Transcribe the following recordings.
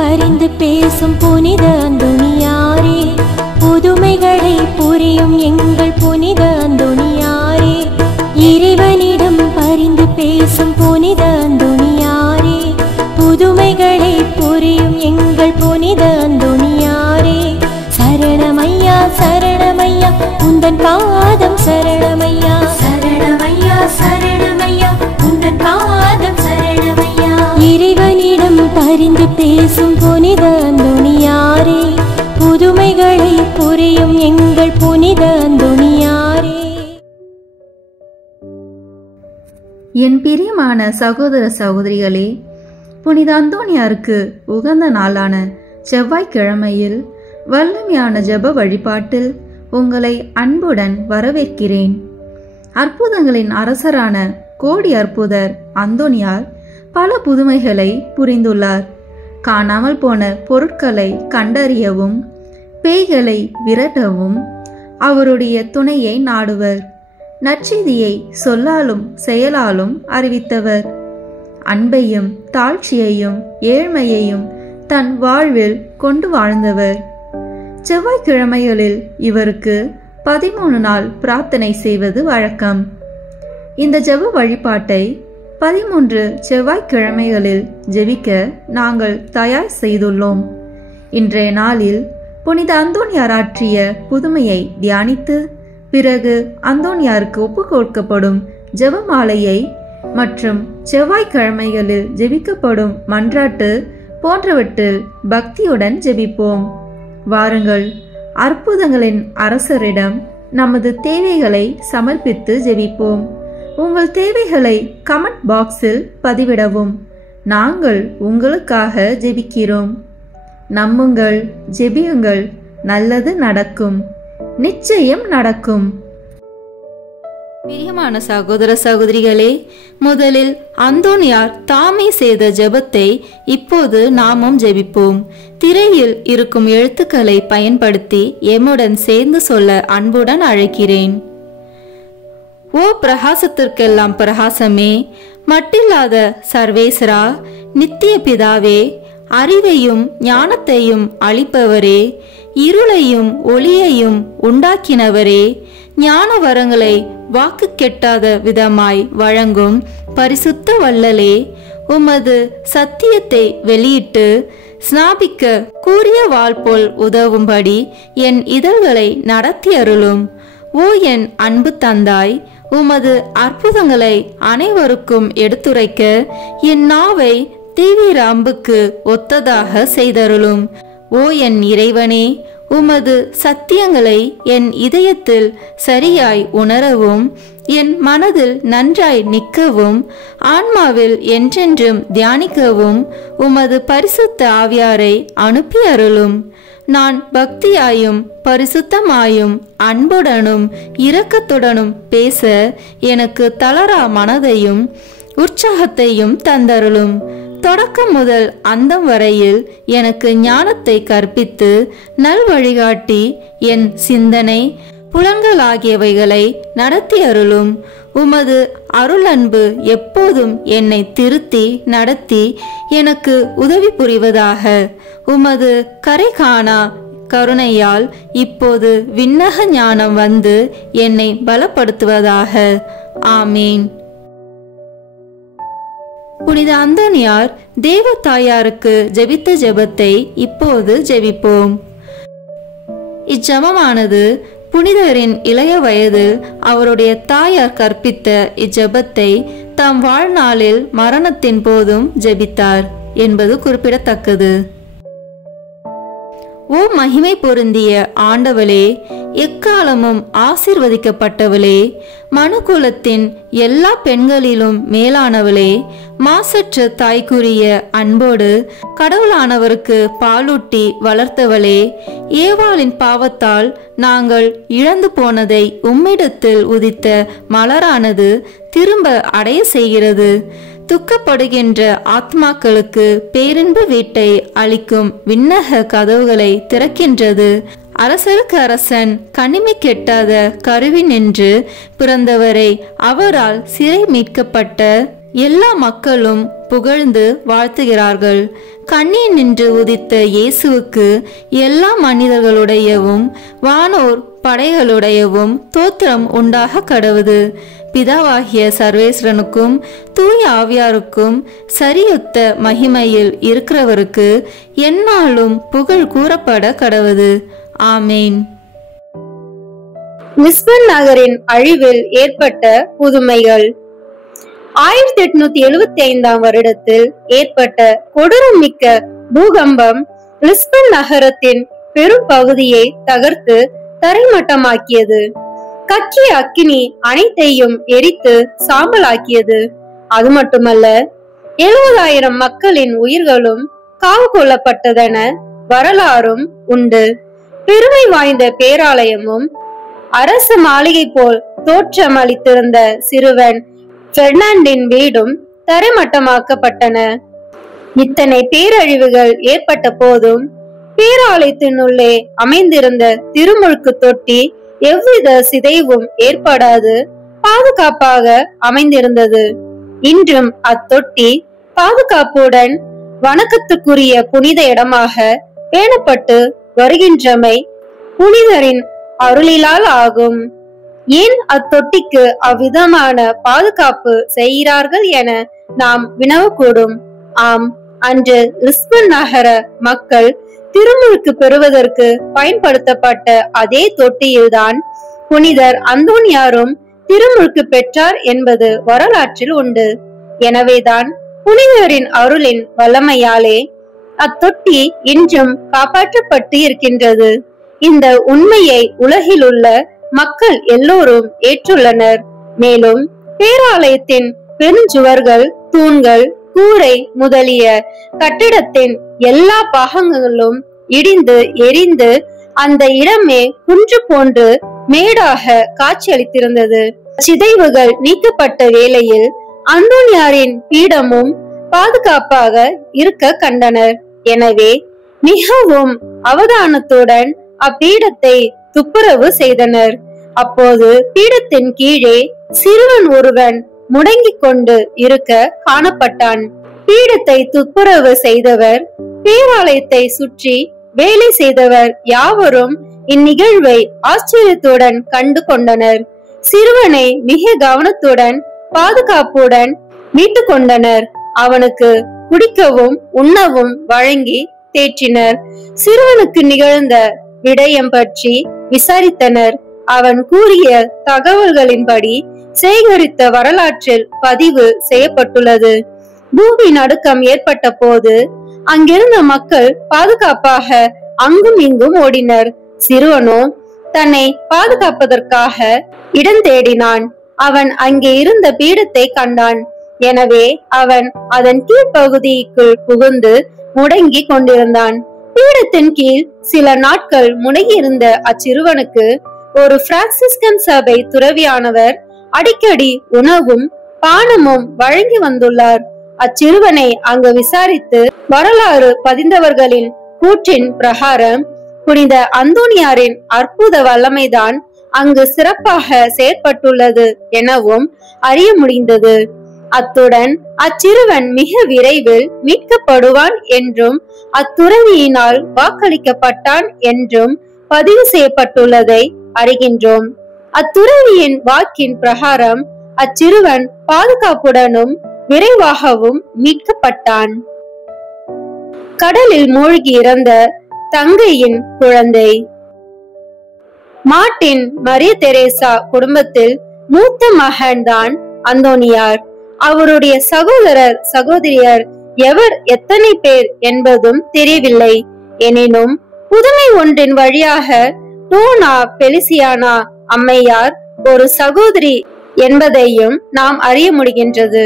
பரிந்து பேசும் புனித அந்தோணியாரே, புதுமைகளை புரியும் எங்கள் புனித அந்தோணியாரே, இறைவனிடம் பரிந்து பேசும் புனித அந்தோணியாரே, புதுமைகளை புரியும் எங்கள் புனித அந்தோணியாரே, சரணமையா சரணமையா உந்தன் பாதம் சரணமையா, சரணமையா சரணமையா உந்தன் பாதம் சரணமையா. இறைவனிடம் பரிந்து பேசும் புனித அந்தோணியாரே, புதுமைகளை புரியும் எங்கள் புனித அந்தோணியாரே. என் பிரியமான சகோதர சகோதரிகளே, புனித அந்தோணியாருக்கு உகந்த நாளான செவ்வாய்க்கிழமையில் வல்லமையான ஜெப வழிபாட்டில் உங்களை அன்புடன் வரவேற்கிறேன். அற்புதங்களின் அரசரான கோடி அற்புதர் அந்தோணியார் பல புதுமைகளை புரிந்துள்ளார். காணாமல் போன பொருட்களை கண்டறியவும் பேய்களை விரட்டவும் அவருடைய துணையை நாடுவர். நற்செய்தியை சொல்லாலும் செயலாலும் அறிவித்தவர். அன்பையும் தாழ்ச்சியையும் ஏழ்மையையும் தன் வாழ்வில் கொண்டு வாழ்ந்தவர். செவ்வாய்க்கிழமைகளில் இவருக்கு 13 நாள் பிரார்த்தனை செய்வது வழக்கம். இந்த ஜெப வழிபாட்டை 13 செவ்வாய்க்கிழமைகளில் ஜெபிக்க நாங்கள் தயார் செய்துள்ளோம். இன்றைய நாளில் புனித அந்தோணியார் ஆற்றிய புதுமையை தியானித்து, பிறகு அந்தோணியாருக்கு ஒப்பு கொடுக்கப்படும் ஜெபமாலையை மற்றும் செவ்வாய்க்கிழமைகளில் ஜெபிக்கப்படும் மன்றாட்டு போன்றவற்றில் பக்தியுடன் ஜெபிப்போம். வாருங்கள், அற்புதங்களின் அரசரிடம் நமது தேவைகளை சமர்ப்பித்து ஜெபிப்போம். உங்கள் தேவைகளை கமெண்ட் பாக்ஸில் பதிவிடவும். நாங்கள் உங்களுக்காக ஜெபிக்கிறோம். நம்புங்கள், ஜெபியுங்கள், நல்லது நடக்கும், நிச்சயம் நடக்கும். பிரியமான சகோதர சகோதரிகளே, முதலில் அந்தோணியார் தாமே செய்த ஜெபத்தை இப்போது நாமும் ஜெபிப்போம். திரையில் இருக்கும் எழுத்துக்களை பயன்படுத்தி எம்முடன் சேர்ந்து சொல்ல அன்புடன் அழைக்கிறேன். ஓ பிரகாசத்திற்கெல்லாம் பிரகாசமே, மட்டில்லாத சர்வேஸ்வரா, நித்திய பிதாவே, அறிவையும் ஞானத்தையும் அளிப்பவரே, இருளையும் ஒளியையும் உண்டாக்கினவரே, ஞான வரங்களை வாக்கு கெட்டாத விதமாய் வழங்கும் பரிசுத்த வள்ளலே, உமது சத்தியத்தை வெளியிட்டு ஸ்நாபிக்க கூறிய வாள் போல் உதவும்படி என் இதழ்களை நடத்தி அருளும். ஓ என் அன்பு தந்தாய், உமது அற்புதங்களை அனைவருக்கும் எடுத்துரைக்க என் நாவை தீவிர அம்புக்கு ஒத்ததாக செய்தருளும். ஓ என் இறைவனே, உமது சத்தியங்களை என் இதயத்தில் சரியாய் உணரவும், என் மனதில் நன்றாய் நிற்கவும், ஆன்மாவில் என்றென்றும் தியானிக்கவும் உமது பரிசுத்த ஆவியாரை அனுப்பி அருளும். நான் பக்தியாயும் பரிசுத்தமாயும் அன்புடனும் இரக்கத்துடனும் பேச எனக்கு தளரா மனதையும் உற்சாகத்தையும் தந்தருளும். தொடக்கம் முதல் அந்தம் வரையில் எனக்கு ஞானத்தை கற்பித்து நல் வழிகாட்டி என் சிந்தனை புலன்கள் ஆகியவைகளை நடத்தி அருளும். உமது அருளன்பு எப்போதும் என்னை திருத்தி நடத்தி எனக்கு உதவி புரிவதாக. உமது கரை காணா கருணையால் இப்போது விண்ணக ஞானம் வந்து என்னை பலப்படுத்துவதாக. ஆமீன். புனித அந்தோணியார் தேவ தாயாருக்கு ஜெபித்த ஜெபத்தை இப்போது ஜெபிப்போம். இச்செபமானது புனிதரின் இளைய வயதில் அவருடைய தாயார் கற்பித்த இச்செபத்தை தம் வாழ்நாளில் மரணத்தின் போதும் ஜெபித்தார் என்பது குறிப்பிடத்தக்கது. ஓ மகிமை பொருந்திய ஆண்டவளே, எக்காலமும் ஆசீர்வதிக்கப்பட்டவளே, மனுக்குலத்தின் எல்லா பெண்களிலும் மேலானவளே, மாசற்ற தாய்க்குரிய அன்போடு கடவுளானவருக்கு பாலூட்டி வளர்த்தவளே, ஏவாளின் பாவத்தால் நாங்கள் இழந்து போனதை உம்மிடத்தில் உதித்த மலரானது திரும்ப அடைய செய்கிறது. துக்கப்படுகின்ற ஆத்மாக்களுக்கு பேரின்பு வீட்டை அளிக்கும் விண்ணக கதவுகளை திறக்கின்றது. அரசருக்கு அரசன் கனிமை கெட்டாத கருவி நின்று பிறந்தவரை அவரால் சிறை மீட்கப்பட்ட எல்லா மக்களும் புகழ்ந்து வாழ்த்துகிறார்கள். கண்ணீர் நின்று உதித்த இயேசுவுக்கு எல்லா மனிதர்களுடையவும் வானோர் படைகளுடையவும் தோத்திரம் உண்டாக கடவுது. பிதாவாகிய சர்வேஸ்வரனுக்கும் தூய ஆவியாருக்கும் சரியொத்த மகிமையில் இருக்கிறவருக்கு எந்நாளும் புகழ் கூறப்பட கடவுது. ஆமேன். லிஸ்பன் நகரின் அழிவில் ஏற்பட்ட புதுமைகள். 1875 வருடத்தில் ஏற்பட்ட கொடூரம் மிக்க பூகம்பம் லிஸ்பன் நகரத்தின் பெரும் பகுதியை தகர்த்து தரைமட்டமாக்கியது. கக்கிய அக்கினி அனைத்தையும் எரித்து சாம்பலாக்கியது. அது மட்டுமல்ல, 70,000 மக்களின் உயிர்களும் காவு கொள்ளப்பட்டதென வரலாறும் உண்டு. பெருமை வாய்ந்த பேராலயமும் அரச மாளிகை போல் தோற்றமளித்திருந்த சிறுவன் பெர்னாண்டின் வீடும் தரைமட்டமாக்கப்பட்டன. இத்தனை பேரழிவுகள் ஏற்பட்ட போதும் பேராலயத்தினுள்ளே அமைந்திருந்த திருமுழுக்கு தொட்டி எவ்வித சிதைவும் ஏற்படாது பாதுகாப்பாக அமைந்திருந்தது. இன்றும் அத்தொட்டி பாதுகாப்புடன் வணக்கத்துக்குரிய புனித இடமாக பேணப்பட்டு வருகின்றமை புனிதரின் அருளிலால் ஆகும். ஏன் அத்தொட்டிக்கு அவ்விதமான பாதுகாப்பு செய்கிறார்கள் என நாம் வினவக்கூடும். ஆம், அன்று லிஸ்பன் நகர மக்கள் திருமுழுக்கு பெறுவதற்கு பயன்படுத்தப்பட்ட அதே தொட்டியில்தான் புனிதர் அந்தோனியாரும் திருமுழுக்கு பெற்றார் என்பது வரலாற்றில் உண்டு. எனவேதான் புனிதரின் அருளின் வல்லமையாலே அத்தொட்டி இன்றும் காப்பாற்றப்பட்டு இருக்கின்றது. இந்த உண்மையை உலகில் உள்ள மக்கள் எல்லோரும் ஏற்றுள்ளனர். மேலும் பேராலயத்தின் பெருஞ்சுவர்கள், தூண்கள், கூரை முதலிய கட்டிடத்தின் எல்லா பாகங்களும் இடிந்து எரிந்து அந்த இடமே குன்று போன்று மேடாக காட்சியளித்திருந்தது. சிதைவுகள் நீக்கப்பட்ட வேளையில் அந்தோனியாரின் பீடமும் பாதுகாப்பாக இருக்க கண்டனர். எனவே மிகவும் அவதானத்துடன் அப்பீடத்தை துப்புரவு செய்தனர். அப்போது பீடத்தின் கீழே சிறுவன் ஒருவன் முடங்கிக் கொண்டு இருக்க காணப்பட்டான். பீடத்தை துப்புரவு செய்தவர், பேராலயத்தை சுற்றி வேலை செய்தவர் யாவரும் இந்நிகழ்வை ஆச்சரியத்துடன் கண்டு கொண்டனர். சிறுவனை மிக கவனத்துடன் பாதுகாப்புடன் மீட்டு கொண்டனர். அவனுக்கு குடிக்கவும் உண்ணவும் வழங்கி தேற்றினர். சிறுவனுக்கு நிகழ்ந்த விடயம் பற்றி விசாரித்தனர். அவன் கூறிய தகவல்களின்படி சேகரித்த வரலாற்றில் பதிவு செய்யப்பட்டுள்ளது. பூமி நடுக்கம் ஏற்பட்ட போது அங்கிருந்த மக்கள் பாதுகாப்பாக அங்கும் இங்கும் ஓடினர். சிறுவனோ தன்னை பாதுகாப்பதற்காக இடம் தேடினான். அவன் அங்கே இருந்த பீடத்தை கண்டான். எனவே அவன் அதன் கீழ்ப்பகுதிக்குள் புகுந்து முடங்கி கொண்டிருந்தான். பீடத்தின் கீழ் சில நாட்கள் முடங்கியிருந்த அச்சிறுவனுக்கு ஒரு பிரான்சிஸ்கன் சபை துறவியானவர் அடிக்கடி உணவும் பானமும் வழங்கி வந்துள்ளார். அச்சிறுவனை அங்கு விசாரித்து வரலாறு பதிந்தவர்களின் கூற்றின் பிரகாரம் புனித அந்தோனியாரின் அற்புத வல்லமைதான் அங்கு சிறப்பாக செயற்பட்டுள்ளது எனவும் அறிய முடிந்தது. அத்துடன் அச்சிறுவன் மிக விரைவில் மீட்கப்படுவான் என்றும் அத்துறவியினால் வாக்களிக்கப்பட்டான் என்றும் பதிவு செய்யப்பட்டுள்ளதை அறிகின்றோம். அத்துறவியின் வாக்கின் பிரகாரம் அச்சிறுவன் பாதுகாப்புடனும் விரைவாகவும் மீட்கப்பட்டான். கடலில் மூழ்கி இறந்த தங்கையின் குழந்தை. மார்ட்டின் மரிய தெரேசா குடும்பத்தில் மூத்த மகன் தான் அந்தோனியார். அவருடைய சகோதரர் சகோதரியர் எவர் எத்தனை பேர் என்பதும் தெரியவில்லை. எனினும் புதுமை ஒன்றின் வழியாக டோனா பெலிசியானா அம்மையார் ஒரு சகோதரி என்பதையும் நாம் அறிய முடிகின்றது.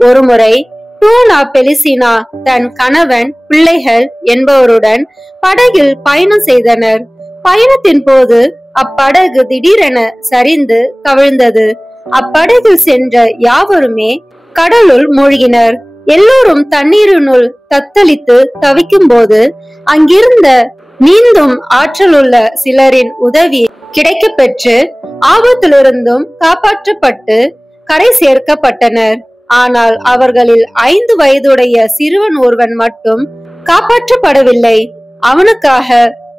ஒருமுறை டோனா பெலிசினா தன் கணவன், பிள்ளைகள் என்பவருடன் படகில் பயணம் செய்தனர். பயணத்தின் போது அப்படகு திடீரென சரிந்து கவிழ்ந்தது. அப்படகில் சென்ற யாவருமே கடலுள் மூழ்கினர். எல்லோரும் தண்ணீரினுள் தத்தளித்து தவிக்கும் போது அங்கிருந்த நீந்தும் ஆற்றலுள்ள சிலரின் உதவி கிடைக்க பெற்று ஆபத்திலிருந்தும் காப்பாற்றப்பட்டு கரை சேர்க்கப்பட்டனர். ஆனால் அவர்களில் 5 வயதுடைய சிறுவன் ஒருவன் மட்டும் காப்பாற்றப்படவில்லை. அவனுக்காக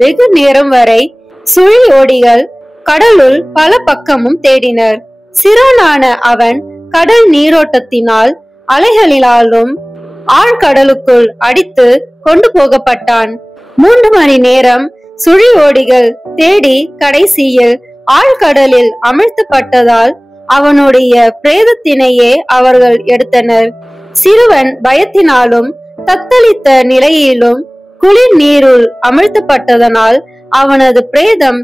வெகு நேரம் வரை சுழியோடிகள் கடலுள் பல பக்கமும் தேடினர். சிறுவனான அவன் கடல் நீரோட்டத்தினால் அலைகளினாலும் ஆழ்கடலுக்குள் அடித்து கொண்டு போகப்பட்டான். 3 மணி நேரம் சுழியோடிகள் தேடி கடைசியில் ஆழ்கடலில் அமிழ்த்தப்பட்டதால் அவனுடைய பிரேதத்தினையே அவர்கள் எடுத்தனர். சிறுவன் பயத்தினாலும் தத்தளித்த நிலையிலும் குளிர் நீருள் அமிழ்த்தப்பட்டதனால் அவனது பிரேதம்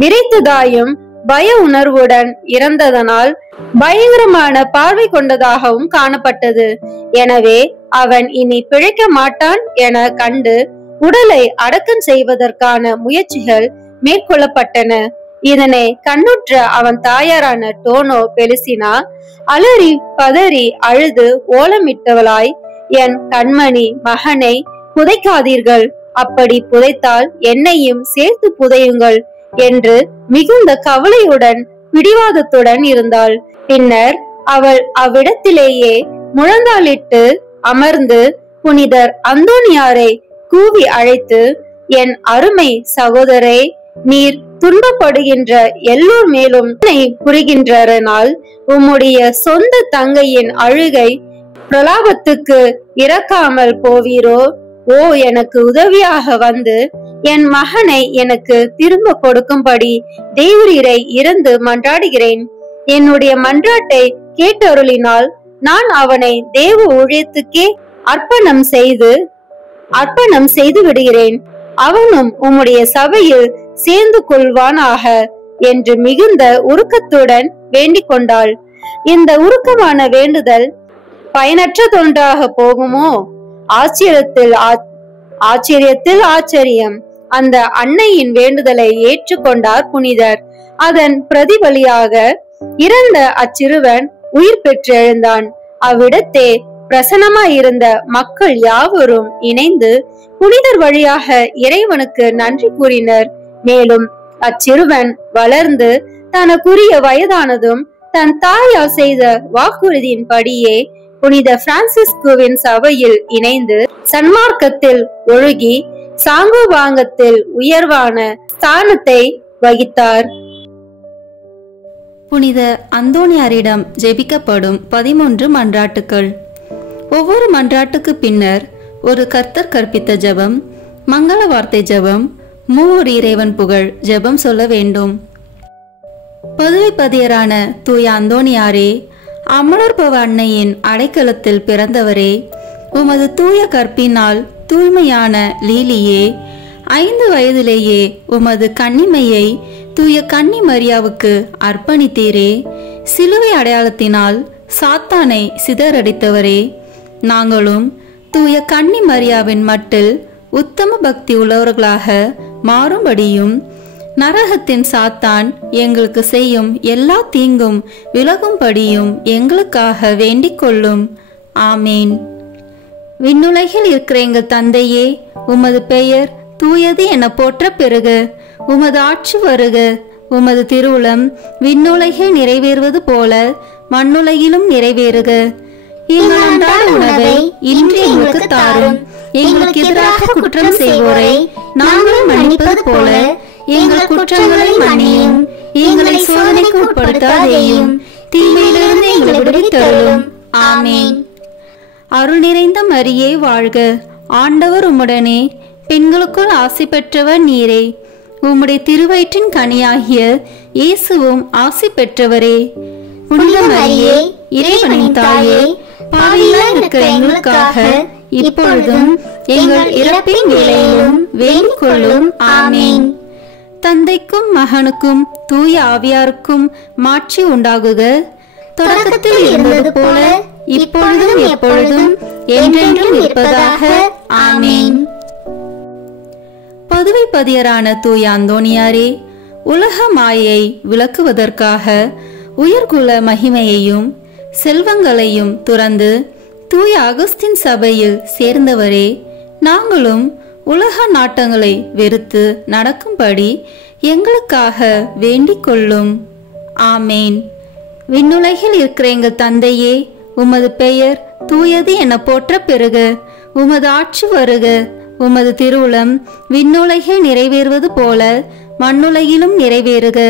விரைத்ததாயும் பய உணர்வுடன் இறந்ததனால் பயங்கரமான பார்வை கொண்டதாகவும் காணப்பட்டது. எனவே அவன் இனி பிழைக்க மாட்டான் என கண்டு உடலை அடக்கம் செய்வதற்கான முயற்சிகள் மேற்கொள்ளப்பட்டன. இதனை கண்ணுற்ற அவன் தாயாரான டோனோ பெலிசினா அலறி பதறி அழுது ஓலமிட்டவளாய், என் கண்மணி மகனை புதைக்காதீர்கள், அப்படி புதைத்தால் என்னையும் சேர்த்து புதையுங்கள் என்று மிகுந்த கவலையுடன் பிடிவாதத்துடன் இருந்தாள். பின்னர் அவள் அவ்விடத்திலேயே முழங்காலிட்டு அமர்ந்து புனிதர் அந்தோனியாரை கூவி அழைத்து, என் அருமை சகோதரே, நீர் துன்பப்படுகின்ற எல்லோர் மேலும் புரிகின்றனால் உம்முடைய சொந்த தங்கையின் அழுகை பிரலாபத்துக்கு இறக்காமல் போவீரோ? ஓ, எனக்கு உதவியாக வந்து என் மகனை எனக்கு திரும்ப கொடுக்கும்படி தேவரீரை இறந்து மன்றாடுகிறேன். என்னுடைய மன்றாட்டை கேட்டருளினால் நான் அவனை தேவ ஊழியத்துக்கே அர்ப்பணம் செய்து விடுகிறேன். அவனும் உம்முடைய சபையில் சேர்ந்து கொள்வானாக என்று மிகுந்த உருக்கத்துடன் வேண்டிக் கொண்டாள். இந்த உருக்கமான வேண்டுதல் பயனற்றதொன்றாக போகுமோ? ஆச்சரியத்தில் ஆச்சரியம். அந்த அன்னையின் வேண்டுதலை ஏற்றுக்கொண்டார் புனிதர். அதன் பிரதிபலியாக இறந்த அச்சிறுவன் உயிர் பெற்று எழுந்தான். அவ்விடத்தே பிரசன்னமாயிருந்த மக்கள் யாவரும் இணைந்து புனிதர் வழியாக இறைவனுக்கு நன்றி கூறினர். மேலும் அச்சிறுவன் வளர்ந்து தனக்குரிய வயதானதும் தன் தாயால் செய்த வாக்குறுதியின் படியே புனித பிரான்சிஸ்குவின் சபையில் இணைந்து சன்மார்க்கத்தில் ஒழுகி சாங்குவாங்கத்தில் உயர்வான ஸ்தானத்தை வகித்தார். புனித அந்தோனியாரிடம் ஜெபிக்கப்படும் 13 மன்றாட்டுக்கள். ஒவ்வொரு மன்றாட்டுக்கு பின்னர் ஒரு கர்த்தர் கற்பித்த ஜெபம், மங்கள வார்த்தை ஜெபம், மூவர் இறைவன் புகழ் ஜெபம் சொல்ல வேண்டும். பதுவை பதியரான தூய அந்தோனியாரே, அமலோற்பவ அன்னையின் அடைக்கலத்தில் பிறந்தவரே, உமது தூய கற்பினால் தூய்மையான லீலியே, 5 வயதிலேயே உமது கன்னிமையை தூய கன்னி மரியாவுக்கு அர்ப்பணித்தீரே. சிலுவை அடையாளத்தினால் சாத்தானை சிதறடித்தவரே, நாங்களும் தூய கன்னி மரியாவின் மட்டில் உத்தம பக்தி உள்ளவர்களாக மாறும்படியும் நரகத்தின் சாத்தான் எங்களுக்கு செய்யும் எல்லா தீங்கும் விலகும்படியும் எங்களுக்காக வேண்டிக் கொள்ளும். ஆமேன். விண்ணுலகில் இருக்கிற எங்கள் தந்தையே, உமது பெயர் தூயது என போற்ற பெறுக. உமது ஆட்சி வருக. உமது திருவுளம் விண்ணுலகில் நிறைவேறுவது போல மண்ணுலகிலும் நிறைவேறுக. எங்கள் அன்றாட உணவை இன்று எங்களுக்கு தாரும். எங்களுக்கு எதிராக குற்றம் செய்வோரை நாங்கள் மன்னிப்பது போல எங்கள் குற்றங்களை மன்னியும். எங்களை சோதனைக்கு உட்படுத்தாதேயும், தீமையிலிருந்து எங்களை விடுவித்தருளும். ஆமேன். அருள் நிறைந்த மரியே வாழ்க. ஆண்டவர் உம்முடனே, பெண்களுக்குள் ஆசி பெற்றவர் நீரே. உம்முடைய திருவயிற்றின் கனியாகிய இயேசுவும் ஆசி பெற்றவரே. புனித மரியே, இறைவனின் தாயே, பாவிகளாய் இருக்கிற எங்களுக்காக இப்பொழுதும் எங்கள் இறப்பின் வேளையிலும் வேண்டிக் கொள்ளும். ஆமேன். தந்தைக்கும் மகனுக்கும் தூய ஆவியாருக்கும் மாட்சி உண்டாகுக. தொடக்கத்தில் இருந்தது போல இப்பொழுதும் எப்பொழுதும் என்றென்றும் இருப்பதாக. ஆமேன். பதுவை பதியரான தூய அந்தோனியாரே, உலக மாயை விளக்குவதற்காக உயர்குல மகிமையையும் செல்வங்களையும் துறந்து தூய அகஸ்தின் சபையில் சேர்ந்தவரே, நாங்களும் உலக நாட்டங்களை வெறுத்து நடக்கும்படி எங்களுக்காக வேண்டிக் கொள்ளும். ஆமேன். விண்ணுலகில் இருக்கிற எங்கள் தந்தையே, உமது பெயர் தூயது என போற்ற பெறுக. உமது ஆட்சி வருக. உமது திருவுளம் விண்ணுலகில் நிறைவேறுவது போல மண்ணுலகிலும் நிறைவேறுக.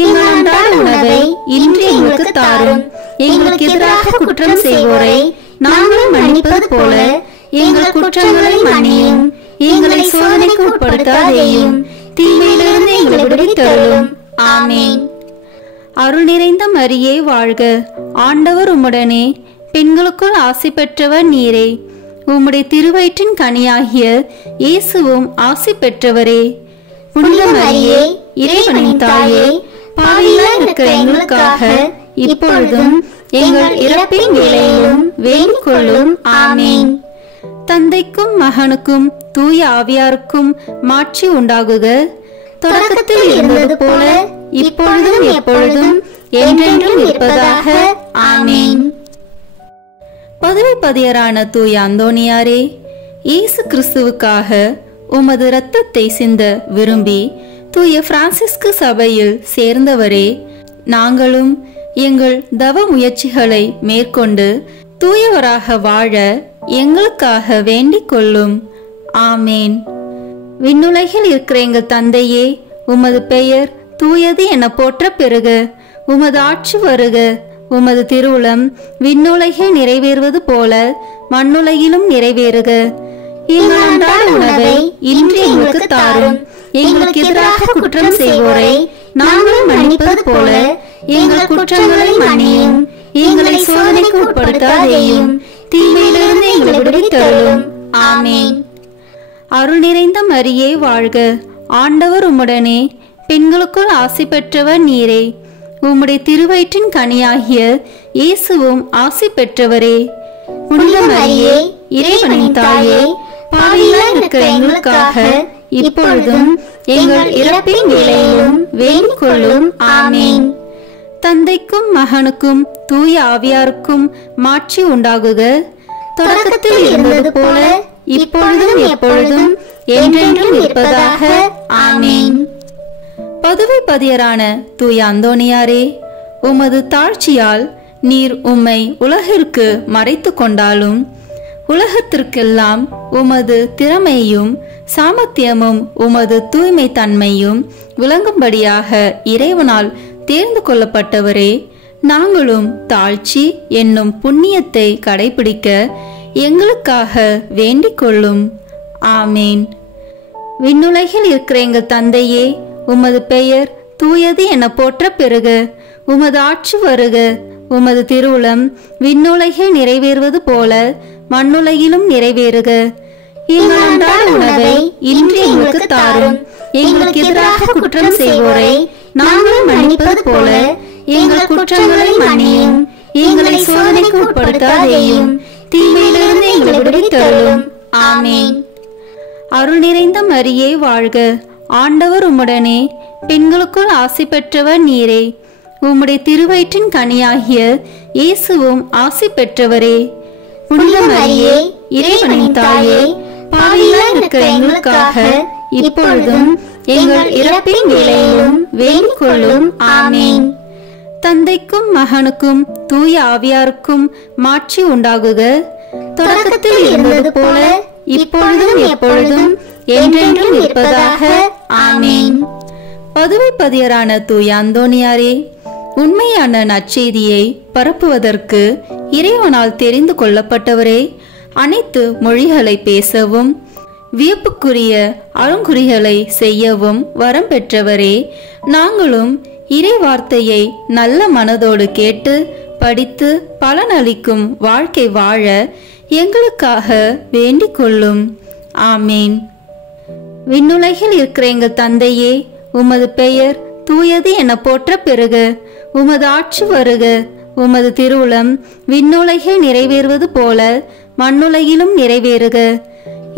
எங்கள் அன்றாட உணவை இன்று எங்களுக்கு தாரும். எங்களுக்கு எதிராக குற்றம் செய்வோரை நாங்கள் மன்னிப்பது போல எங்கள் குற்றங்களை மன்னியும். எங்களை சோதனைக்கு உட்படுத்தாதேயும், தீமையிலிருந்து எங்களை விடுவித்தருளும். ஆமேன். அருள் நிறைந்த மரியே வாழ்க. ஆண்டவர் உம்முடனே, பெண்களுக்குள் ஆசி பெற்றவர் நீரே. உம்முடைய திருவயிற்றின் கனியாகிய இயேசுவும் ஆசி பெற்றவரே. புனித மரியே, இறைவனின் தாயே, பாவிகளாய் இருக்கிற எங்களுக்காக இப்பொழுதும் எங்கள் இறப்பின் வேளையிலும் வேண்டிக் கொள்ளும். ஆமேன். தந்தைக்கும் மகனுக்கும் தூய ஆவியாருக்கும் மாட்சி உண்டாகுக. தொடக்கத்தில் இருந்தது போல இப்பொழுதும் எப்பொழுதும் என்றென்றும் இருப்பதாக. ஆமேன். பதவி பதியரான தூய அந்தோணியாரே, இயேசு கிறிஸ்துவுக்காக உமது இரத்தத்தை சிந்த விரும்பி தூய பிரான்சிஸ்கு சபையில் சேர்ந்தவரே, நாங்களும் எங்கள் தவ முயற்சிகளை மேற்கொண்டு தூயவராக வாழ எங்களுக்காக வேண்டிக் கொள்ளும். ஆமேன். விண்ணுலகில் இருக்கிற எங்கள் தந்தையே, உமது பெயர் தூயது என போற்ற பெறுக. உமது ஆட்சி வருக. உமது திருவுளம் விண்ணுலகில் நிறைவேறுவது போல மண்ணுலகிலும் நிறைவேறுக. எங்கள் அன்றாட உணவை இன்று எங்களுக்கு தாரும். எங்களுக்கு எதிராக குற்றம் செய்வோரை நாங்கள் மன்னிப்பது போல எங்கள் குற்றங்களை மன்னியும். எங்களை சோதனைக்கு உட்படுத்தாதேயும், தீமையிலிருந்து எங்களை விடுவித்தருளும். ஆமேன். அருள் நிறைந்த மரியே வாழ்க. ஆண்டவர் உம்முடனே, பெண்களுக்குள் ஆசி பெற்றவர் நீரே. உம்முடைய திருவயிற்றின் கனியாகிய இயேசுவும் ஆசி பெற்றவரே. புனித மரியே, இறைவனின் தாயே, பாவிகளாய் இருக்கிற எங்களுக்காக இப்பொழுதும் எங்கள் இறப்பின் வேளையிலும் வேண்டிக் கொள்ளும். ஆமேன். தந்தைக்கும் மகனுக்கும் தூய ஆவியாருக்கும் மாட்சி உண்டாகுக. தொடக்கத்தில் இருந்தது போல இப்பொழுதும் எப்பொழுதும் என்றென்றும் இருப்பதாக. ஆமேன். பதவி பதியரான தூய அந்தோணியாரே, உமது தாழ்ச்சியால் நீர் உம்மை உலகிற்கு மறைத்து கொண்டாலும் உலகத்திற்கெல்லாம் உமது திறமையும் சாமர்த்தியமும் உமது தூய்மை தன்மையும் விளங்கும்படியாக இறைவனால் தேர்ந்து கொள்ளப்பட்டவரே, நாங்களும் தாழ்ச்சி என்னும் புண்ணியத்தை கடைபிடிக்க எங்களுக்காக வேண்டிக் கொள்ளும். ஆமேன். விண்ணுலகில் இருக்கிற எங்கள் தந்தையே, உமது பெயர் தூயது என போற்ற பெறுக. உமது ஆட்சி வருக. உமது திருவுளம் விண்ணுலகில் நிறைவேறுவது போல மண்ணுலகிலும் நிறைவேறுக. எங்கள் அன்றாட உணவை இன்று எங்களுக்கு தாரும். எங்களுக்கு எதிராக குற்றம் செய்வோரை நாங்கள் மன்னிப்பது போல எங்கள் குற்றங்களை மன்னியும். எங்களை சோதனைக்கு உட்படுத்தாதேயும், தீமையிலிருந்து எங்களை விடுவித்தருளும். ஆமேன். அருள் நிறைந்த மரியே வாழ்க. ஆண்டவர் உம்முடனே, பெண்களுக்குள் ஆசி பெற்றவர் நீரே. உம்முடைய திருவயிற்றின் கனியாகிய இயேசுவும் ஆசி பெற்றவரே. புனித மரியே, இறைவனின் தாயே, பாவிகளாய் இருக்கிற எங்களுக்காக இப்பொழுதும் எங்கள் இறப்பின் வேளையிலும் வேண்டிக் கொள்ளும். ஆமேன். தந்தைக்கும் மகனுக்கும் தூய ஆவியாருக்கும் மாட்சி உண்டாகுக. தொடக்கத்தில் இருந்தது போல இப்பொழுதும் எப்பொழுதும் என்றென்றும் இருப்பதாக. ஆமேன். பதவி பதியரான தூய அந்தோணியாரே, உண்மையான நற்செய்தியை பரப்புவதற்கு இறைவனால் தெரிந்து கொள்ளப்பட்டவரே, அனைத்து மொழிகளை பேசவும் வியப்புக்குரிய அருங்குறிகளை செய்யவும் வரம் பெற்றவரே, நாங்களும் இறை வார்த்தையை நல்ல மனதோடு கேட்டு படித்து பலனளிக்கும் வாழ்க்கை வாழ எங்களுக்காக வேண்டிக் கொள்ளும். ஆமேன். விண்ணுலகில் இருக்கிற எங்கள் தந்தையே, உமது பெயர் தூயது என போற்ற பெறுக. உமது ஆட்சி வருக. உமது திருவுளம் விண்ணுலகில் நிறைவேறுவது போல மண்ணுலகிலும் நிறைவேறுக.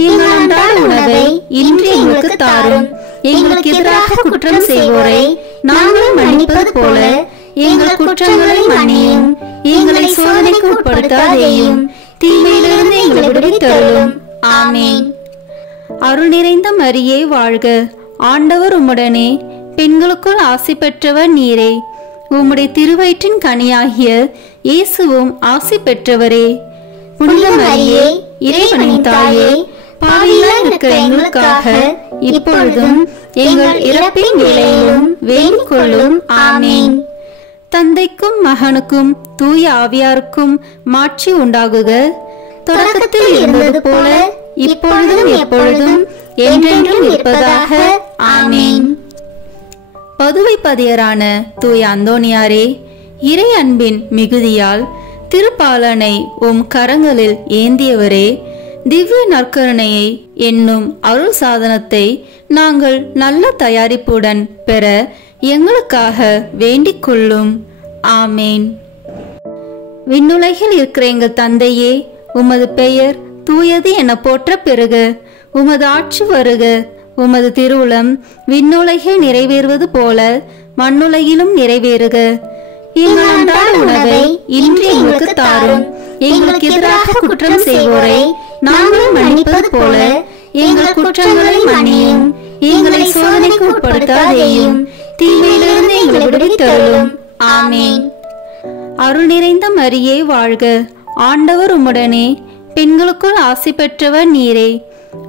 எங்கள் அன்றாட உணவை இன்று எங்களுக்கு தாரும். எங்களுக்கு எதிராக குற்றம் செய்வோரை நாங்கள் மன்னிப்பது போல எங்கள் குற்றங்களை மன்னியும். எங்களை சோதனைக்கு உட்படுத்தாதேயும், தீமையிலிருந்து எங்களை விடுவித்தருளும். ஆமேன். அருள் நிறைந்த மரியே வாழ்க. ஆண்டவர் உம்முடனே, பெண்களுக்குள் ஆசி பெற்றவர் நீரே. உம்முடைய திருவயிற்றின் கனியாகிய இயேசுவும் ஆசி பெற்றவரே. புனித மரியே, இறைவனின் தாயே, பாவிகளாய் இருக்கிற எங்களுக்காக இப்பொழுதும் எங்கள் இறப்பின் வேளையிலும் வேண்டிக் கொள்ளும். ஆமேன். தந்தைக்கும் மகனுக்கும் தூய ஆவியாருக்கும் மாட்சி உண்டாகுக. தொடக்கத்தில் இருந்தது போல இப்பொழுதும் எப்பொழுதும் என்றென்றும் இருப்பதாக. ஆமேன். பதுவை பதியரான தூய அந்தோணியாரே, இறை அன்பின் மிகுதியால் திருப்பாலனை உம் கரங்களில் ஏந்தியவரே, திவ்ய நற்கருணையை என்னும் அருள் சாதனத்தை நாங்கள் நல்ல தயாரிப்புடன் பெற எங்களுக்காக வேண்டிக் கொள்ளும். ஆமேன். விண்ணுலகில் இருக்கிற எங்கள் தந்தையே, உமது பெயர் தூயது என போற்ற பெறுக. உமது ஆட்சி வருக. உமது திருவுளம் விண்ணுலகில் நிறைவேறுவது போல மண்ணுலகிலும் நிறைவேறுக. எங்கள் அன்றாட உணவை இன்று எங்களுக்கு தாரும். எங்களுக்கு எதிராக குற்றம் செய்வோரை நாங்கள் மன்னிப்பது போல எங்கள் குற்றங்களை மன்னியும். எங்களை சோதனைக்கு உட்படுத்தாதேயும், தீமையிலிருந்து எங்களை விடுவித்தருளும். ஆமேன். அருள் நிறைந்த மரியே வாழ்க. ஆண்டவர் உம்முடனே, பெண்களுக்குள் ஆசி பெற்றவர் நீரே.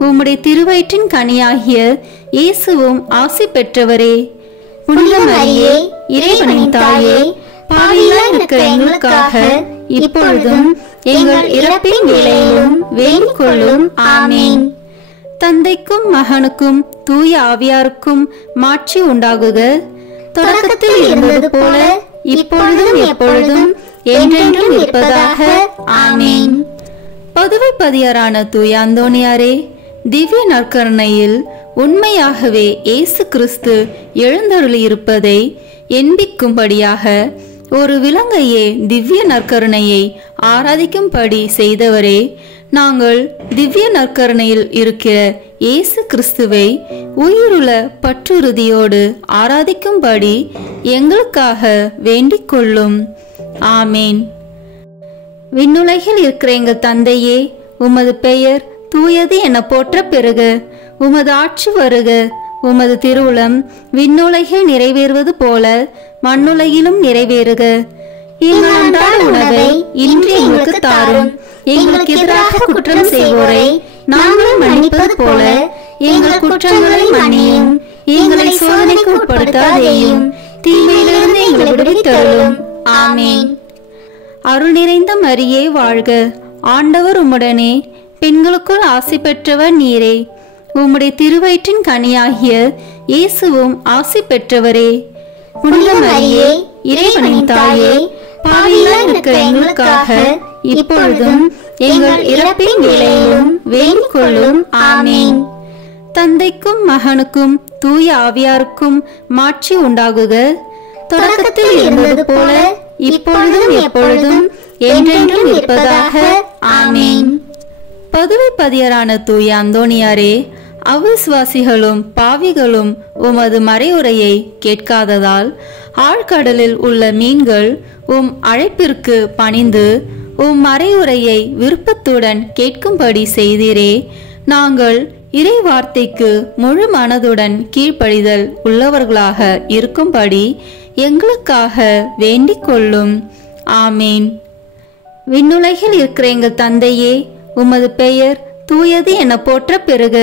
உம்முடைய திருவயிற்றின் கனியாகிய இயேசுவும் ஆசி பெற்றவரே. புனித மரியே, இறைவனின் தாயே, பாவிகளாய் இருக்கிற எங்களுக்காக இப்பொழுதும் எங்கள் இறப்பின் வேளையிலும் வேண்டிக் கொள்ளும். ஆமேன். தந்தைக்கும் மகனுக்கும் தூய ஆவியாருக்கும் மாட்சி உண்டாகுக. தொடக்கத்தில் இருந்தது போல இப்பொழுதும் எப்பொழுதும் என்றென்றும் இருப்பதாக. ஆமேன். பதுவை பதியரான தூய அந்தோணியாரே, திவ்ய நற்கருணையில் உண்மையாகவே இயேசு கிறிஸ்து எழுந்தருளியிருப்பதை எண்பிக்கும்படியாக ஒரு விலங்கையே திவ்ய நற்கருணையை ஆராதிக்கும்படி செய்தவரே, நாங்கள் திவ்ய நற்கருணையில் இருக்கிற இயேசு கிறிஸ்துவை உயிருள்ள பற்றுறுதியோடு ஆராதிக்கும்படி எங்களுக்காக வேண்டிக் கொள்ளும். ஆமேன். விண்ணுலகில் இருக்கிற எங்கள் தந்தையே, உமது பெயர் தூயது என போற்ற பெறுக. உமது ஆட்சி வருக. உமது திருவுளம் விண்ணுலகில் நிறைவேறுவது போல மண்ணுலகிலும் நிறைவேறுக. எங்கள் அன்றாட உணவை இன்று எங்களுக்கு தாரும். எங்களுக்கு எதிராக குற்றம் செய்வோரை நாங்கள் மன்னிப்பது போல எங்கள் குற்றங்களை மன்னியும். எங்களை சோதனைக்கு உட்படுத்தாதேயும், தீமையிலிருந்து எங்களை விடுவித்தருளும். ஆமேன். அருள் நிறைந்த மரியே வாழ்க. ஆண்டவர் உம்முடனே, பெண்களுக்குள் ஆசி பெற்றவர் நீரே. உம்முடைய திருவயிற்றின் கனியாகிய இயேசுவும் ஆசி பெற்றவரே. புனித மரியே, இறைவனின் தாயே, பாவிகளாய் இருக்கிற எங்களுக்காக இப்பொழுதும் எங்கள் இறப்பின் வேளையிலும் வேண்டிக் கொள்ளும். ஆமேன். தந்தைக்கும் மகனுக்கும் தூய ஆவியாருக்கும் மாட்சி உண்டாகுக. தொடக்கத்தில் இருந்தது போல இப்பொழுதும் எப்பொழுதும் என்றென்றும் இருப்பதாக. ஆமேன். பதுவை பதியரான தூய அந்தோணியாரே, அவிசுவாசிகளும் பாவிகளும் உமது மறையுரையை கேட்காததால் ஆழ்கடலில் உள்ள மீன்கள் உம் அழைப்பிற்கு பணிந்து உம் மறையுரையை விருப்பத்துடன் கேட்கும்படி செய்தீரே. நாங்கள் இறை வார்த்தைக்கு முழு மனதுடன் கீழ்ப்படிதல் உள்ளவர்களாக இருக்கும்படி எங்களுக்காக வேண்டிக் கொள்ளும். ஆமேன். விண்ணுலகில் இருக்கிற எங்கள் தந்தையே, உமது பெயர் தூயது என போற்ற பெறுக.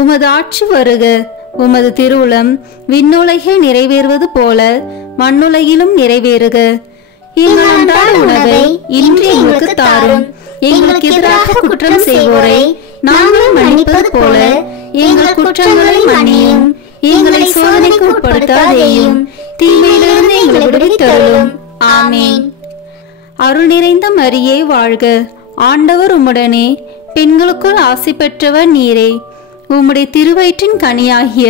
உமது ஆட்சி வருக. உமது திருவுளம் விண்ணுலகில் நிறைவேறுவது போல மண்ணுலகிலும் நிறைவேறுக. எங்கள் அன்றாட உணவை இன்று எங்களுக்கு தாரும். எங்களுக்கு எதிராக குற்றம் செய்வோரை நாங்கள் மன்னிப்பது போல எங்கள் குற்றங்களை மன்னியும். எங்களை சோதனைக்கு உட்படுத்தாதேயும், தீமையிலிருந்து எங்களை விடுவித்தருளும். ஆமேன். அருள் நிறைந்த மரியே வாழ்க. ஆண்டவர் உம்முடனே, பெண்களுக்குள் ஆசி பெற்றவர் நீரே. உம்முடைய திருவயிற்றின் கனியாகிய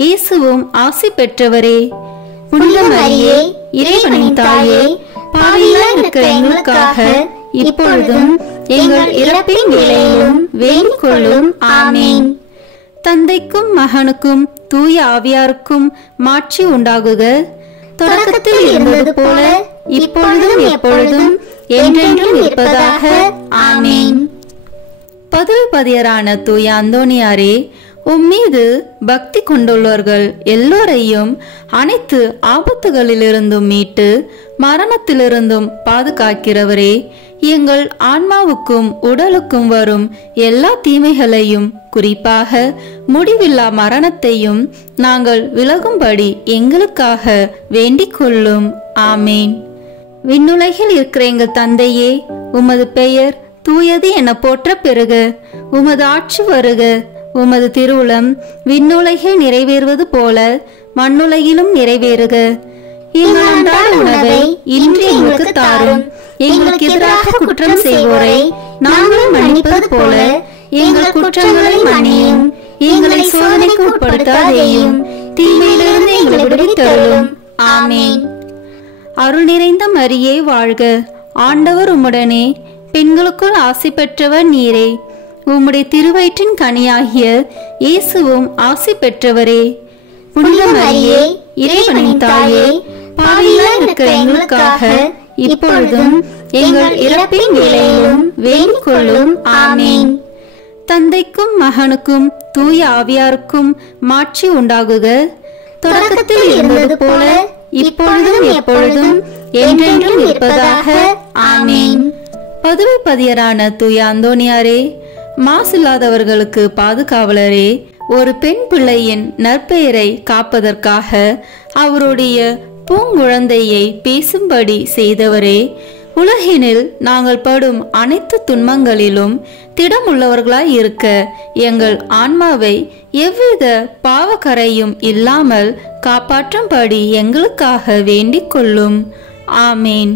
இயேசுவும் ஆசி பெற்றவரே. புனித மரியே, இறைவனின் தாயே, பாவிகளாய் இருக்கிற எங்களுக்காக இப்பொழுதும் எங்கள் இறப்பின் வேளையிலும் வேண்டிக் கொள்ளும். ஆமேன். தந்தைக்கும் மகனுக்கும் தூய ஆவியாருக்கும் மாட்சி உண்டாகுக. தொடக்கத்தில் இருந்தது போல இப்பொழுதும் எப்பொழுதும் என்றென்றும் இருப்பதாக. ஆமேன். பதுவை பதியரான தூய அந்தோணியாரே, உம்மீது பக்தி கொண்டுள்ளவர்கள் எல்லோரையும் அனைத்து ஆபத்துகளிலிருந்தும் மீட்டு மரணத்திலிருந்தும் பாதுகாக்கிறவரே, எங்கள் ஆன்மாவுக்கும் உடலுக்கும் வரும் எல்லா தீமைகளையும், குறிப்பாக முடிவில்லா மரணத்தையும் நாங்கள் விலகும்படி எங்களுக்காக வேண்டிக் கொள்ளும். ஆமேன். விண்ணுலகில் இருக்கிற எங்கள் தந்தையே, உமது பெயர் தூயது என போற்ற பெறுக. உமது ஆட்சி வருக. உமது திருவுளம் விண்ணுலகில் நிறைவேறுவது போல மண்ணுலகிலும் நிறைவேறுக. எங்கள் அன்றாட உணவை இன்று எங்களுக்கு தாரும். எங்களுக்கு எதிராக குற்றம் செய்வோரை நாங்கள் மன்னிப்பது போல எங்கள் குற்றங்களை மன்னியும். எங்களை சோதனைக்கு உட்படுத்தாதேயும், தீமையிலிருந்து எங்களை விடுவித்தருளும். ஆமேன். அருள் நிறைந்த மரியே வாழ்க. ஆண்டவர் உம்முடனே, பெண்களுக்குள் ஆசி பெற்றவர் நீரே. உம்முடைய திருவயிற்றின் கனியாகிய இயேசுவும் ஆசி பெற்றவரே. புனித மரியே, இறைவனின் தாயே, பாவிகளாய் இருக்கிற எங்களுக்காக இப்பொழுதும் எங்கள் இறப்பின் வேளையிலும் வேண்டிக் கொள்ளும். ஆமேன். தந்தைக்கும் மகனுக்கும் தூய ஆவியாருக்கும் மாட்சி உண்டாகுக. தொடக்கத்தில் இருந்தது போல இப்பொழுதும் எப்பொழுதும் என்றென்றும் இருப்பதாக. ஆமேன். பதுவை பதியரான தூய அந்தோனியாரே, மாசில்லாதவர்களுக்கு பாதுகாவலரே, ஒரு பெண் பிள்ளையின் நற்பெயரை காப்பதற்காக அவருடைய பூங்குழந்தையை பேசும்படி செய்தவரே, உலகினில் நாங்கள் படும் அனைத்து துன்பங்களிலும் திடமுள்ளவர்களாய் இருக்க எங்கள் ஆன்மாவை எவ்வித பாவக்கரையும் இல்லாமல் காப்பாற்றும்படி எங்களுக்காக வேண்டிக் கொள்ளும். ஆமேன்.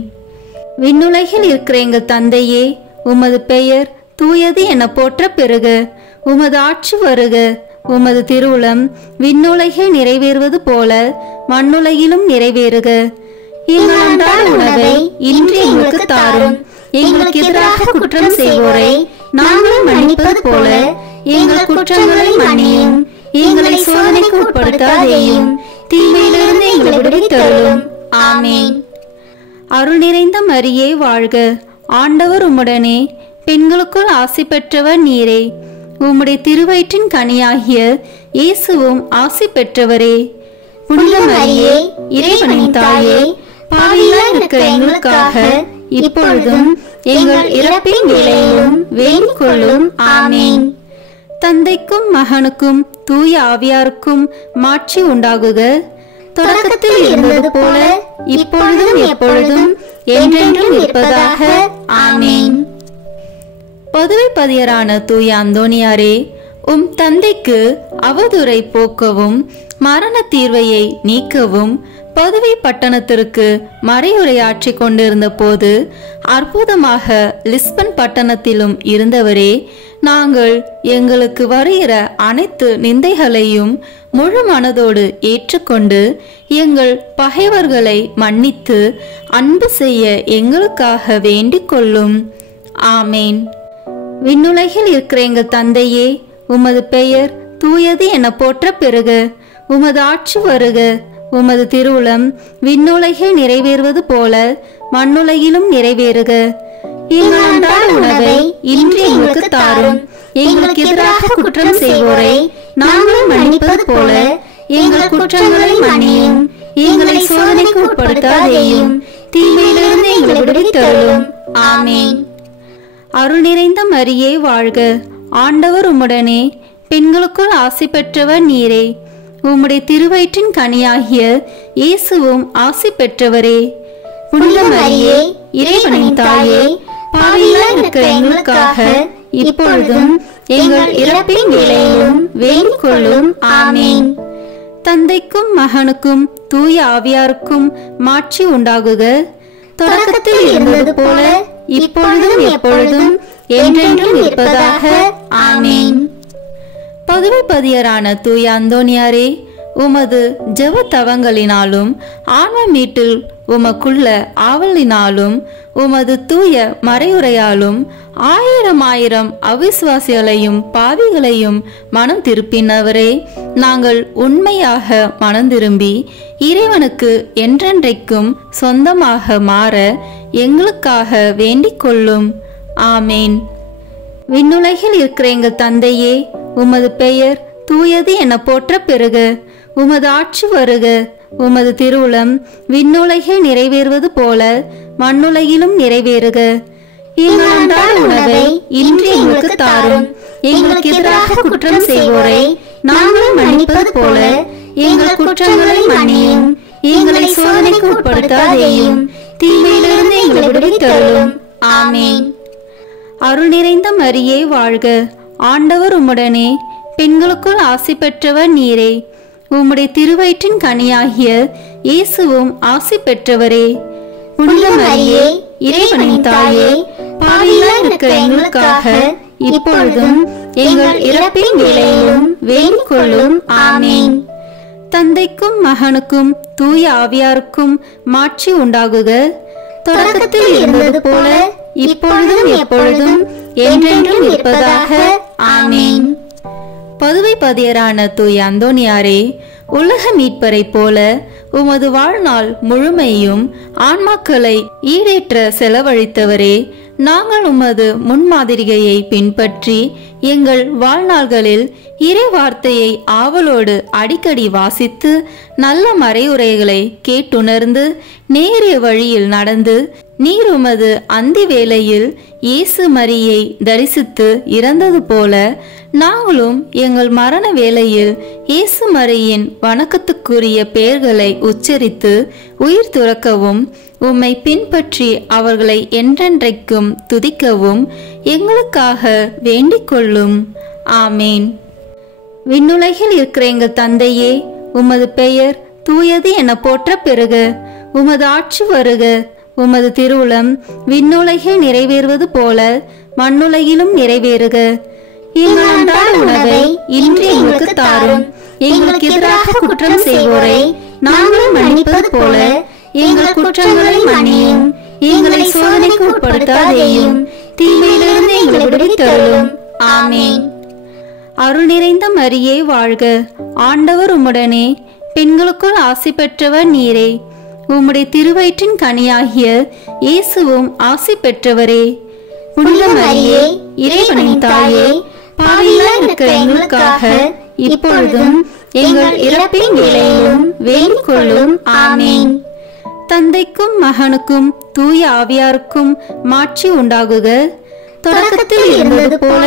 விண்ணுலகில் இருக்கிற எங்கள் தந்தையே, உமது பெயர் தூயது என போற்ற பெறுக. உமது ஆட்சி வருக. உமது திருவுளம் விண்ணுலகில் நிறைவேறுவது போல மண்ணுலகிலும் நிறைவேறுக. எங்கள் அன்றாட உணவை இன்று எங்களுக்கு தாரும். எங்களுக்கு எதிராக குற்றம் செய்வோரை நாங்கள் மன்னிப்பது போல எங்கள் குற்றங்களை மன்னியும். எங்களை சோதனைக்கு உட்படுத்தாதேயும், தீமையிலிருந்து எங்களை விடுவித்தருளும். ஆமேன். அருள் நிறைந்த மரியே வாழ்க. ஆண்டவர் உம்முடனே, பெண்களுக்குள் ஆசி பெற்றவர் நீரே. உம்முடைய திருவயிற்றின் கனியாகிய இயேசுவும் ஆசி பெற்றவரே. புனித மரியே, இறைவனின் தாயே, பாவிகளாய் இருக்கிற எங்களுக்காக இப்பொழுதும் எங்கள் இறப்பின் வேளையிலும் வேண்டிக் கொள்ளும். ஆமேன். தந்தைக்கும் மகனுக்கும் தூய ஆவியாருக்கும் மாட்சி உண்டாகுக. தொடக்கத்தில் இருந்தது போல இப்பொழுதும் எப்பொழுதும் என்றென்றும் இருப்பதாக. ஆமேன். பதுவை பதியரான தூய அந்தோனியாரே, உம் தந்தைக்கு அவதூறை போக்கவும் மரண தீர்வையை நீக்கவும் பதுவை பட்டணத்திற்கு மறையுரையாற்றி கொண்டிருந்த போது அற்புதமாக லிஸ்பன் பட்டணத்திலும் இருந்தவரே, நாங்கள் எங்களுக்கு வருகிற அனைத்து நிந்தைகளையும் முழு மனதோடு ஏற்றுக்கொண்டு எங்கள் பகைவர்களை மன்னித்து அன்பு செய்ய எங்களுக்காக வேண்டிக் கொள்ளும். ஆமேன். விண்ணுலகில் இருக்கிற எங்கள் தந்தையே, உமது பெயர் தூயது என போற்ற பெறுக. உமது ஆட்சி வருக. உமது திருவுளம் விண்ணுலகில் நிறைவேறுவது போல மண்ணுலகிலும் நிறைவேறுக. எங்கள் அன்றாட உணவை இன்று எங்களுக்கு தாரும். எங்களுக்கு எதிராக குற்றம் செய்வோரை நாங்கள் மன்னிப்பது போல எங்கள் குற்றங்களை மன்னியும். எங்களை சோதனைக்கு உட்படுத்தாதேயும், தீமையிலிருந்து எங்களை விடுவித்தருளும். ஆமேன். அருள் நிறைந்த மரியே வாழ்க. ஆண்டவர் உம்முடனே, பெண்களுக்குள் ஆசி பெற்றவர் நீரே. உம்முடைய திருவயிற்றின் கனியாகிய இயேசுவும் ஆசி பெற்றவரே. புனித மரியே, இறைவனின் தாயே, பாவிகளாய் இருக்கிற எங்களுக்காக இப்பொழுதும் எங்கள் இறப்பின் வேளையிலும் வேண்டிக் கொள்ளும். ஆமேன். தந்தைக்கும் மகனுக்கும் தூய ஆவியாருக்கும் மாட்சி உண்டாகுக. தொடக்கத்தில் இருந்தது போல இப்பொழுதும் எப்பொழுதும் என்றென்றும் இருப்பதாக. ஆமேன். பதுவை பதியரான தூய அந்தோனியாரே, உமது ஜெப தவங்களினாலும் ஆன்ம மீட்டில் உமக்குள்ள ஆவலினாலும் உமது தூய மறையுரையாலும் ஆயிரம் ஆயிரம் அவிசுவாசிகளையும் பாவிகளையும் மனம் திருப்பினவரே, நாங்கள் உண்மையாக மனம் திரும்பி இறைவனுக்கு என்றென்றைக்கும் சொந்தமாக மாற எங்களுக்காக வேண்டிக் கொள்ளும். ஆமேன். விண்ணுலகில் இருக்கிற எங்கள் தந்தையே, உமது பெயர் தூயது என போற்ற பெறுக. உமது ஆட்சி வருக. உமது திருவுளம் விண்ணுலகில் நிறைவேறுவது போல மண்ணுலகிலும் நிறைவேறுக. எங்கள் அன்றாட உணவை இன்று எங்களுக்கு தாரும். எங்களுக்கு எதிராக குற்றம் செய்வோரை நாங்கள் மன்னிப்பது போல எங்கள் குற்றங்களை மன்னியும். எங்களை சோதனைக்கு உட்படுத்தாதேயும், தீமையிலிருந்து எங்களை விடுவித்தருளும். ஆமேன். அருள் நிறைந்த மரியே வாழ்க. ஆண்டவர் உம்முடனே, பெண்களுக்குள் ஆசி பெற்றவர் நீரே. உம்முடைய திருவயிற்றின் கனியாகிய இயேசுவும் ஆசி பெற்றவரே. புனித மரியே, இறைவனின் தாயே, பாவிகளாய் இருக்கிற எங்களுக்காக இப்பொழுதும் எங்கள் இறப்பின் வேளையிலும் வேண்டிக் கொள்ளும். ஆமேன். தந்தைக்கும் மகனுக்கும் தூய ஆவியாருக்கும் மாட்சி உண்டாகுக. தொடக்கத்தில் இருந்தது போல இப்பொழுதும் எப்பொழுதும் என்றென்றும் இருப்பதாக. ஆமேன். பதுவை பதியரான தூய அந்தோனியாரே, உலக மீட்பரை போல உமது வாழ்நாள் முழுமையும் ஆன்மாக்களை ஈடேற்ற செலவழித்தவரே, நாங்கள் உமது முன்மாதிரிகையை பின்பற்றி எங்கள் வாழ்நாள்களில் இறை வார்த்தையை ஆவலோடு அடிக்கடி வாசித்து நல்ல மறையுரைகளை கேட்டுணர்ந்து நேரிய வழியில் நடந்து நீர் உமது அந்தி வேளையில் இயேசு மரியை தரிசித்து இறந்தது போல நாங்களும் எங்கள் மரண வேளையில் இயேசு மரியின் வணக்கத்துக்குரிய பெயர்களை உச்சரித்து உயிர் துறக்கவும் உம்மை பின்பற்றி அவர்களை என்றென்றைக்கும் துதிக்கவும் எங்களுக்காக வேண்டிக் கொள்ளும். ஆமேன். விண்ணுலகில் இருக்கிற எங்கள் தந்தையே, உமது பெயர் தூயது என போற்ற பெறுக. உமது ஆட்சி வருக. உமது திருவுளம் விண்ணுலகில் நிறைவேறுவது போல மண்ணுலகிலும் நிறைவேறுக. எங்கள் அன்றாட உணவை இன்று எங்களுக்கு தாரும். எங்களுக்கு எதிராக குற்றம் செய்வோரை நாங்கள் மன்னிப்பது போல எங்கள் குற்றங்களை மன்னியும். எங்களை சோதனைக்கு உட்படுத்தாதேயும், தீமையிலிருந்து எங்களை விடுவித்தருளும். ஆமேன். அருள் நிறைந்த மரியே வாழ்க. ஆண்டவர் உம்முடனே, பெண்களுக்குள் ஆசி பெற்றவர் நீரே. உம்முடைய திருவயிற்றின் கனியாகிய இயேசுவும் ஆசி பெற்றவரே. புனித மரியே, இறைவனின் தாயே, பாவிகளாய் இருக்கிற எங்களுக்காக இப்பொழுதும் எங்கள் இறப்பின் வேளையிலும் வேண்டிக் கொள்ளும். ஆமேன். தந்தைக்கும் மகனுக்கும் தூய ஆவியாருக்கும் மாட்சி உண்டாகுக. தொடக்கத்தில் இருந்தது போல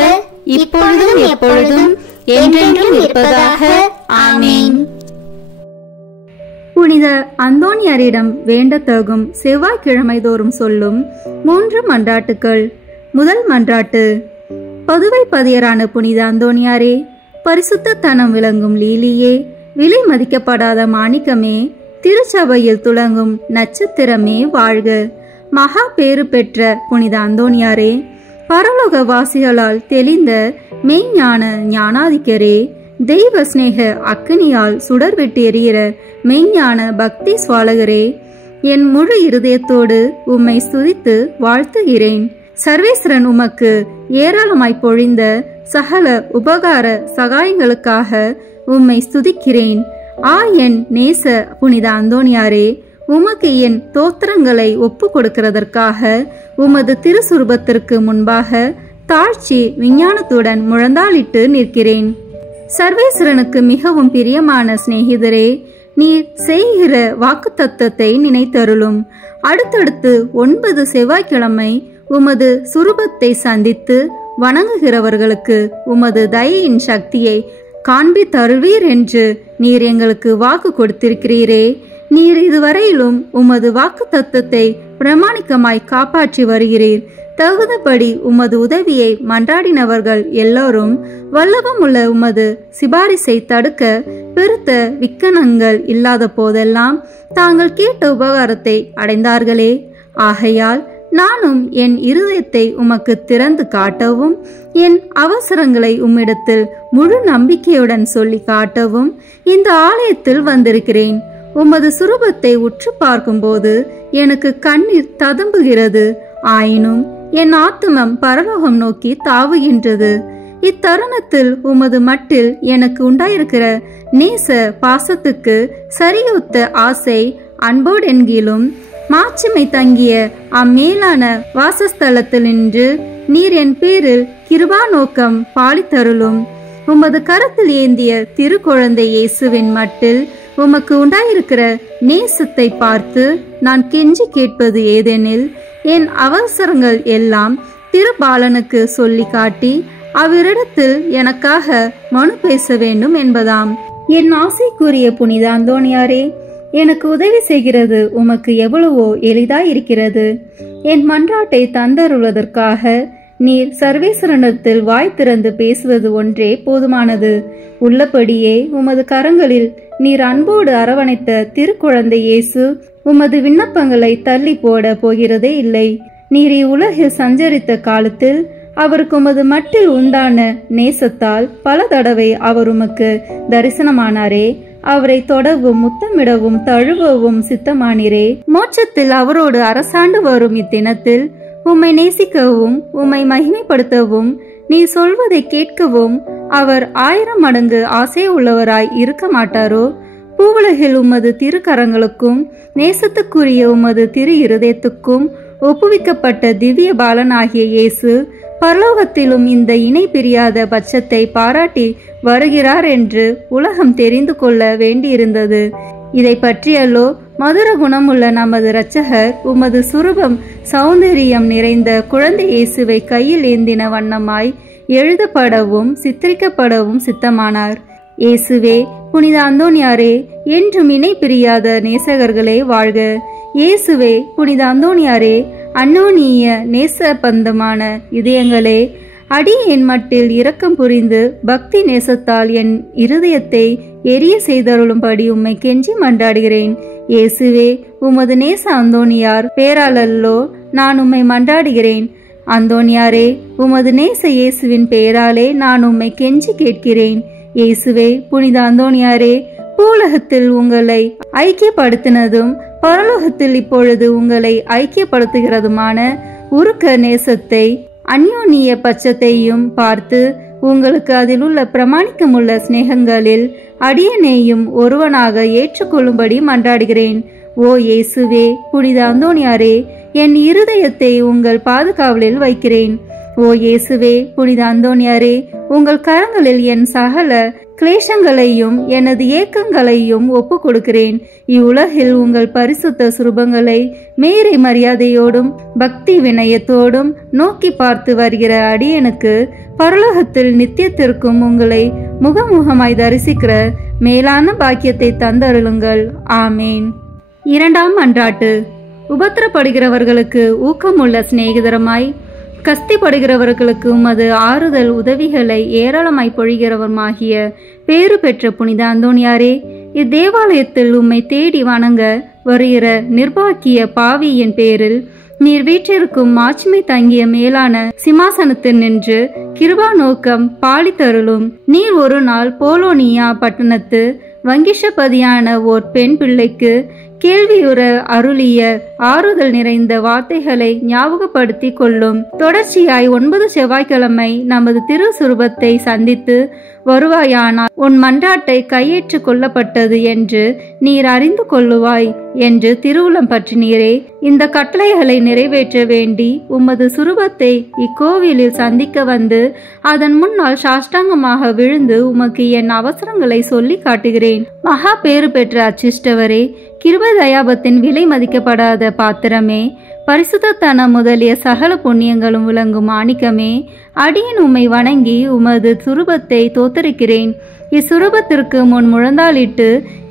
இப்பொழுதும் எப்பொழுதும் என்றென்றும் இருப்பதாக. ஆமேன். புனித அந்தோனியாரிடம் வேண்டத்தகும் செவ்வாய்க்கிழமை தோறும் சொல்லும் 3 மன்றாட்டுக்கள். முதல் மன்றாட்டு. பதுவை பதியரான புனித அந்தோனியாரே, பரிசுத்த தனம் விளங்கும் லீலியே, விலை மதிக்கப்படாத மாணிக்கமே, திருச்சபையில் துளங்கும் நட்சத்திரமே வாழ்க. மகா பேறு பெற்ற புனித அந்தோனியாரே, பரலோக வாசிகளால் தெளிந்த மெய்ஞான ஞானாதிக்கரே, தெய்வ ஸ்நேக அக்கினியால் சுடர்விட்டு எரிகிற மெய்ஞான பக்தி சுவாலகரே, என் முழு இருதயத்தோடு உம்மை ஸ்துதித்து வாழ்த்துகிறேன். சர்வேஸ்வரன் உமக்கு ஏராளமாய் பொழிந்த சகல உபகார சகாயங்களுக்காக உம்மை ஸ்துதிக்கிறேன். என் நேச புனித அந்தோனியாரே, உமக்கு என் தோத்திரங்களை ஒப்பு கொடுக்கிறதற்காக உமது திருசுரூபத்திற்கு முன்பாக தாழ்ச்சி விஞ்ஞானத்துடன் முழந்தாளிட்டு நிற்கிறேன். சர்வேஸ்வரனுக்கு மிகவும் பிரியமான சிநேகிதரே, நீர் செய்கிற வாக்கு தத்துவத்தை நினைத்தருளும். அடுத்தடுத்து 9 செவ்வாய்க்கிழமை உமது சுரூபத்தை சந்தித்து வணங்குகிறவர்களுக்கு உமது தயையின் சக்தியை காண்பித்தருள்வீர் என்று நீர் எங்களுக்கு வாக்கு கொடுத்திருக்கிறீரே. நீர் இதுவரையிலும் உமது வாக்கு தத்துவத்தை பிரமாணிக்கமாய் காப்பாற்றி வருகிறீர். தகுந்தபடி உமது உதவியை மன்றாடினவர்கள் எல்லோரும் வல்லபமுள்ள உமது சிபாரிசை தடுக்க பெருத்த விக்கனங்கள் இல்லாத போதெல்லாம் தாங்கள் கேட்ட உபகாரத்தை அடைந்தார்களே. ஆகையால் நானும் என் இருதயத்தை உமக்கு திறந்து காட்டவும் என் அவசரங்களை உம்மிடத்தில் முழு நம்பிக்கையுடன் சொல்லி காட்டவும் இந்த ஆலயத்தில் வந்திருக்கிறேன். உமது சுரூபத்தை உற்று பார்க்கும்போது எனக்கு கண்ணீர் ததும்புகிறது. ஆயினும் என் ஆத்துமம் பரலோகம் நோக்கி தாவுகின்றது. இத்தருணத்தில் உமது மட்டில் எனக்கு உண்டாயிருக்கிற நேச பாசத்துக்கு சரியொத்த ஆசை அன்போடென்கிலும் மாட்சிமை தங்கிய அம்மேலான வாசஸ்தலத்தில் நின்று நீர் என் பேரில் கிருபா நோக்கம் பாலித்தருளும். உமது கரத்தில் ஏந்திய திருக்குழந்தை இயேசுவின் மட்டில் உமக்கு உண்டாயிருக்கிற நேசத்தை பார்த்து நான் கெஞ்சி கேட்பது ஏதெனில், என் அவசரங்கள் எல்லாம் திருபாலனுக்கு சொல்லி காட்டி அவரிடத்தில் எனக்காக மனு பேச வேண்டும் என்பதாம். என் ஆசைக்குரிய புனித அந்தோணியாரே, எனக்கு உதவி செய்கிறது உமக்கு எவ்வளவோ எளிதாயிருக்கிறது. என் மன்றாட்டை தந்தருள்வதற்காக நீர் சர்வேஸ்வரனிடத்தில் வாய் திறந்து பேசுவது ஒன்றே போதுமானது. உள்ளபடியே உமது கரங்களில் நீர் அன்போடு அரவணைத்த திருக்குழந்தை இயேசு உமது விண்ணப்பங்களை தள்ளி போட போகிறதே இல்லை. நீர் இவ்வுலகில் சஞ்சரித்த காலத்தில் அவருக்கு உமது மட்டில் உண்டான நேசத்தால் பல தடவை அவர் உமக்கு தரிசனமானாரே. அவரை தொடவும் முத்தமிடவும் தழுவவும் சித்தமானீரே. மோட்சத்தில் அவரோடு அரசாண்டு வரும் இத்தினத்தில் உம்மை நேசிக்கவும் உம்மை மகிமைப்படுத்தவும் நீ சொல்வதை கேட்கவும் அவர் 1000 மடங்கு ஆசை உள்ளவராய் இருக்க மாட்டாரோ? பூவுலகில் உமது திருக்கரங்களுக்கும் நேசத்துக்குரிய உமது திரு இருதயத்துக்கும் ஒப்புவிக்கப்பட்ட திவ்ய பாலனாகிய இயேசு பரலோகத்திலும் இந்த இணை பிரியாத பட்சத்தை பாராட்டி வருகிறார் என்று உலகம் தெரிந்து கொள்ள வேண்டியிருந்தது. இதை பற்றியல்லோ மதுர குணமுள்ள நமது இரட்சகர் உமது சுரூபம் சௌந்தரியம் நிறைந்த குழந்தை இயேசுவை கையில் ஏந்தின வண்ணமாய் எழுதப்படவும் சித்தரிக்கப்படவும் சித்தமானார். இயேசுவே, புனித அந்தோணியாரே, என்றும் இணை பிரியாத நேசகர்களே வாழ்க. இயேசுவே, புனித அந்தோணியாரே, அன்னோனிய நேச பந்தமான இதயங்களே, அடியேன் மட்டில் இரக்கம் புரிந்து பக்தி நேசத்தால் என் இருதயத்தை எரிய செய்தருளும்படி உம்மை கெஞ்சி மன்றாடுகிறேன். இயேசுவே, உமது நேச அந்தோணியார் பேராலல்லோ நான் உம்மை மன்றாடுகிறேன். அந்தோணியாரே, உமது நேச இயேசுவின் பெயராலே நான் உம்மை கெஞ்சி கேட்கிறேன். இயேசுவே, புனித அந்தோணியாரே, பூலகத்தில் உங்களை ஐக்கியப்படுத்தினதும் பரலோகத்தில் இப்பொழுது உங்களை ஐக்கியப்படுத்துகிறதுமான உருக்க நேசத்தை அந்யோன்ய பட்சத்தையும் பார்த்து உங்களுக்கு அதில் உள்ள பிரமாணிக்கமுள்ள சிநேகங்களில் அடியனையும் ஒருவனாக ஏற்றுக்கொள்ளும்படி மன்றாடுகிறேன். ஓ இயேசுவே, புனித அந்தோணியாரே, என் இருதயத்தை உங்கள் பாதுகாவலில் வைக்கிறேன். ஓ இயேசுவே, புனித அந்தோணியாரே, உங்கள் கரங்களில் என் சகல கிளேசங்களையும் எனது ஏக்கங்களையும் ஒப்பு கொடுக்கிறேன். இவ்வுலகில் உங்கள் பரிசுத்த சுரூபங்களை மேரி மரியாதையோடும் பக்தி வினயத்தோடும் நோக்கி பார்த்து வருகிற அடியனுக்கு பரலோகத்தில் நித்தியத்திற்கும் உங்களை முகமுகமாய் தரிசிக்கிற மேலான பாக்கியத்தை தந்தருளுங்கள். ஆமேன். 2ஆம் மன்றாட்டு. உபத்திரப்படுகிறவர்களுக்கு ஊக்கமுள்ள சிநேகிதரமாய் கஸ்திப்படுகிறவர்களுக்கு உமது ஆறுதல் உதவிகளை ஏராளமாய் பொழிகிறவருமாகிய பேறு பெற்ற புனித அந்தோணியாரே, இத்தேவாலயத்தில் உம்மை தேடி வணங்க வருகிற நிர்பாக்கிய பாவியின் பேரில் நீர் வீற்றிருக்கும் மாட்சிமை தங்கிய மேலான சிம்மாசனத்தில் நின்று கிருபா நோக்கம் பாலித்தருளும். நீர் ஒரு நாள் போலோனியா பட்டணத்து வங்கிஷபதியான ஓர் பெண் பிள்ளைக்கு கேள்வியுற அருளிய ஆறுதல் நிறைந்த வார்த்தைகளை ஞாபகப்படுத்தி கொள்ளும். தொடர்ச்சியாய் 9 செவ்வாய்க்கிழமை நமது திருசுரூபத்தை சந்தித்து வருவாயானால் உன் மன்றாட்டை கையேற்று கொள்ளப்பட்டது என்று நீர் அறிந்து கொள்ளுவாய் என்று திருவுளம் பற்றினீரே. இந்த கட்டளைகளை நிறைவேற்ற வேண்டி உமது சுரூபத்தை இக்கோவிலில் சந்திக்க வந்து அதன் முன்னால் சாஷ்டாங்கமாக விழுந்து உமக்கு என் அவசரங்களை சொல்லி காட்டுகிறேன். மகா பேறு பெற்ற அச்சிஷ்டவரே, கிருபை தயாபத்தின் விலை மதிக்கப்படாத பாத்திரமே, பரிசுத்தத்தனம் முதலிய சகல புண்ணியங்களும் விளங்கும் மாணிக்கமே, அடியேன் உம்மை வணங்கி உமது சுரூபத்தை தோத்தரிக்கிறேன். இச்சுரூபத்திற்கு முன் முழந்தாளிட்டு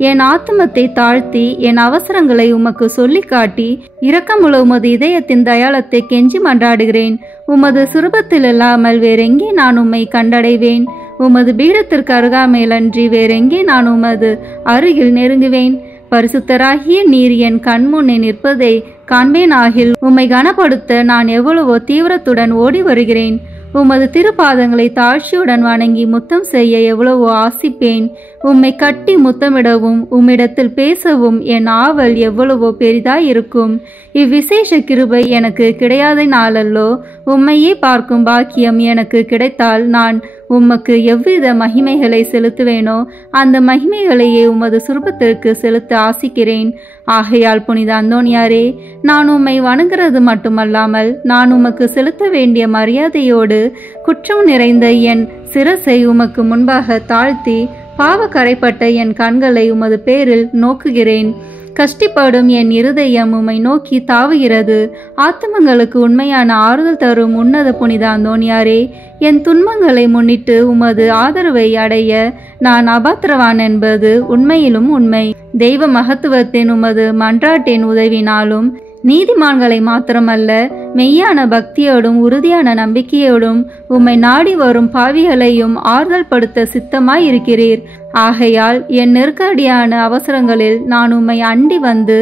என் ஆத்மத்தை தாழ்த்தி என் அவசரங்களை உமக்கு சொல்லி காட்டி இரக்கமுள்ள உமது இதயத்தின் தயாளத்தை கெஞ்சி மன்றாடுகிறேன். உமது சுரூபத்தில் இல்லாமல் வேறெங்கே நான் உம்மை கண்டடைவேன்? உமது பீடத்திற்கு அருகாமையிலன்றி வேறெங்கே நான் உமது அருகில் நெருங்குவேன்? பரிசுத்தராகிய நீர் என் கண்முன்னே நிற்பதை காண்பேனாகில் உம்மை கனப்படுத்த நான் எவ்வளவோ தீவிரத்துடன் ஓடி வருகிறேன். உமது திருப்பாதங்களை தாழ்ச்சியுடன் வணங்கி முத்தம் செய்ய எவ்வளவோ ஆசிப்பேன். உம்மை கட்டி முத்தமிடவும் உம்மிடத்தில் பேசவும் என் ஆவல் எவ்வளவோ பெரிதாயிருக்கும். இவ்விசேஷ கிருபை எனக்கு கிடையாத நாளல்லோ. உம்மையே பார்க்கும் பாக்கியம் எனக்கு கிடைத்தால் நான் உமக்கு எவ்வித மகிமைகளை செலுத்துவேனோ அந்த மகிமைகளையே உமது சுரூபத்திற்கு செலுத்த ஆசிக்கிறேன். ஆகையால் புனித அந்தோணியாரே, நான் உம்மை வணங்குறது மட்டுமல்லாமல் நான் உமக்கு செலுத்த வேண்டிய மரியாதையோடு குற்றம் நிறைந்த என் சிரசை உமக்கு முன்பாக தாழ்த்தி பாவ கரைப்பட்ட என் கண்களை உமது பேரில் நோக்குகிறேன். கஷ்டிப்படும் என் இருதயம் உம்மை நோக்கி தாவுகிறது. ஆத்துமங்களுக்கு உண்மையான ஆறுதல் தரும் உன்னத புனித அந்தோணியாரே, என் துன்பங்களை முன்னிட்டு உமது ஆதரவை அடைய நான் அபாத்திரவான் என்பது உண்மையிலும் உண்மை. தெய்வ மகத்துவத்தின் உமது மன்றாட்டின் உதவினாலும் நீதிமான்களை மாத்திரமல்ல, மெய்யான பக்தியோடும் உறுதியான நம்பிக்கையோடும் உம்மை நாடி வரும் பாவிகளையும் ஆறுதல் படுத்த சித்தமாயிருக்கிறீர். ஆகையால் என் நெருக்கடியான அவசரங்களில் நான் உம்மை அண்டி வந்து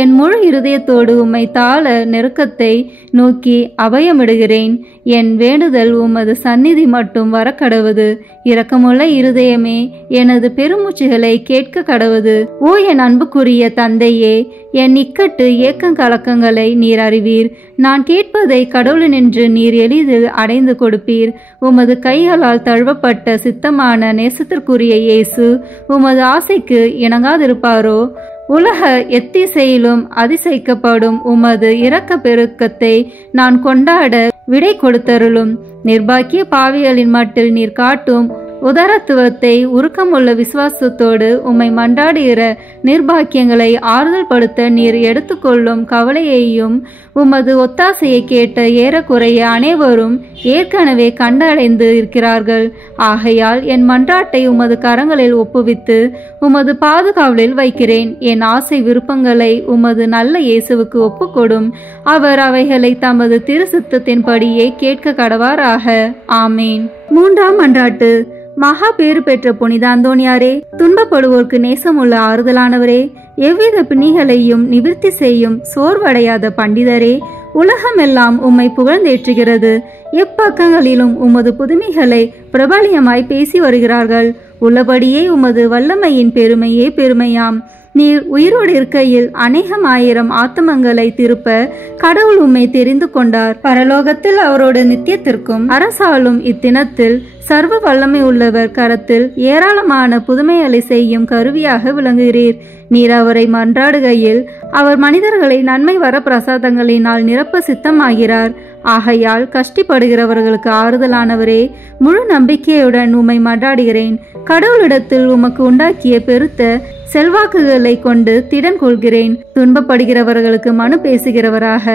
என் முழு இருதயத்தோடு உம்மை தாழ நெருக்கத்தை நோக்கி அபயமிடுகிறேன். என் வேண்டுதல் உமது சந்நிதி மட்டும் வரக்கடவுது. இரக்கமுள்ள இருதயமே, எனது பெருமூச்சுகளை கேட்க கடவுது. ஓ என் அன்புக்குரிய தந்தையே, என் இக்கட்டு ஏக்கங்கலக்கங்களை நீர் அறிவீர். நான் கேட்பதை கடவுளினின்று நீர் எளிதில் அடைந்து கொடுப்பீர். உமது கைகளால் தழுவப்பட்ட சித்தமான நேசத்திற்குரிய இயேசு உமது ஆசைக்கு இணங்காதிருப்பாரோ? உலக எத்திசையிலும் அதிசயிக்கப்படும் உமது இரக்க பெருக்கத்தை நான் கொண்டாட விடை கொடுத்தருளும். நிர்பாக்கிய பாவிகளின் மட்டில் நீர் காட்டும் உதாரத்துவத்தை உருக்கமுள்ள விசுவாசத்தோடு உம்மை மன்றாடுகிற நிர்பாக்கியங்களை ஆறுதல் படுத்த நீர் எடுத்துக்கொள்ளும் கவலையையும் உமது ஒத்தாசையை கேட்ட ஏறக்குறைய அனைவரும் ஏற்கனவே கண்டடைந்து இருக்கிறார்கள். ஆகையால் என் மன்றாட்டை உமது கரங்களில் ஒப்புவித்து உமது பாதுகாவலில் வைக்கிறேன். என் ஆசை விருப்பங்களை உமது நல்ல இயேசுவுக்கு ஒப்புக்கொடும். அவர் அவைகளை தமது திருசித்தத்தின்படியே கேட்க கடவாராக. ஆமேன். மூன்றாம் மன்றாட்டு. மகா பேறு பெற்ற புனித அந்தோணியாரே, துன்பப்படுவோர்க்கு நேசமுள்ள ஆறுதலானவரே, எவ்வித பிணிகளையும் நிவிர்த்தி செய்யும் சோர்வடையாத பண்டிதரே, உலகமெல்லாம் உம்மை புகழ்ந்தேற்றுகிறது. எப்பக்கங்களிலும் உமது புதுமைகளை பிரபலியமாய் பேசி வருகிறார்கள். உள்ளபடியே உமது வல்லமையின் பெருமையே பெருமையாம். நீர் உயிரோடு இருக்கையில் அநேகம் ஆயிரம் ஆத்மங்களை திருப்ப கடவுள் உம்மை தெரிந்து கொண்டார். பரலோகத்தில் அவரோட நித்தியத்திற்கும் அரசாலும் இத்தினத்தில் சர்வ வல்லமை உள்ளவர் கரத்தில் ஏராளமான புதுமைகளை செய்யும் கருவியாக விளங்குகிறீர். நீர் அவரை மன்றாடுகையில் அவர் மனிதர்களை நன்மை வர பிரசாதங்களினால் நிரப்ப சித்தமாகிறார். ஆகையால் கஷ்டப்படுகிறவர்களுக்கு ஆறுதலானவரே, முழு நம்பிக்கையுடன் உம்மை மன்றாடுகிறேன். கடவுளிடத்தில் உமக்கு உண்டாக்கிய பெருத்த செல்வாக்குகளை கொண்டு திடன் கொள்கிறேன். துன்பப்படுகிறவர்களுக்கு மனு பேசுகிறவராக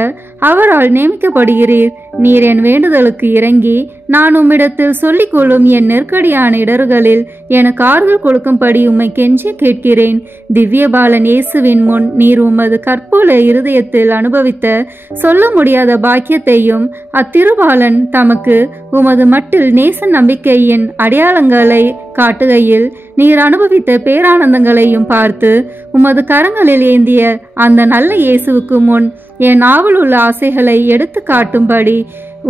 அவரால் நியமிக்கப்படுகிறீர். நீர் என் வேண்டுதலுக்கு இறங்கி நான் உம்மிடத்தில் சொல்லிக் கொள்ளும் என் நெருக்கடியான இடர்களில் எனக்கு ஆறுதல் கொடுக்கும்படி உம்மை கெஞ்சி கேட்கிறேன். திவ்ய பாலன் இயேசுவின் முன் நீர் உமது கற்புள்ள இருதயத்தில் அனுபவித்த சொல்ல முடியாத பாக்கியத்தையும் அத்திருபாலன் தமக்கு உமது மட்டில் நேச நம்பிக்கையின் அடையாளங்களை காட்டுகையில் நீர் அனுபவித்த பேரானந்தங்களையும் பார்த்து உமது கரங்களில் ஏந்திய அந்த நல்ல இயேசுவுக்கு முன் என் ஆவல் உள்ள ஆசைகளை எடுத்து காட்டும்படி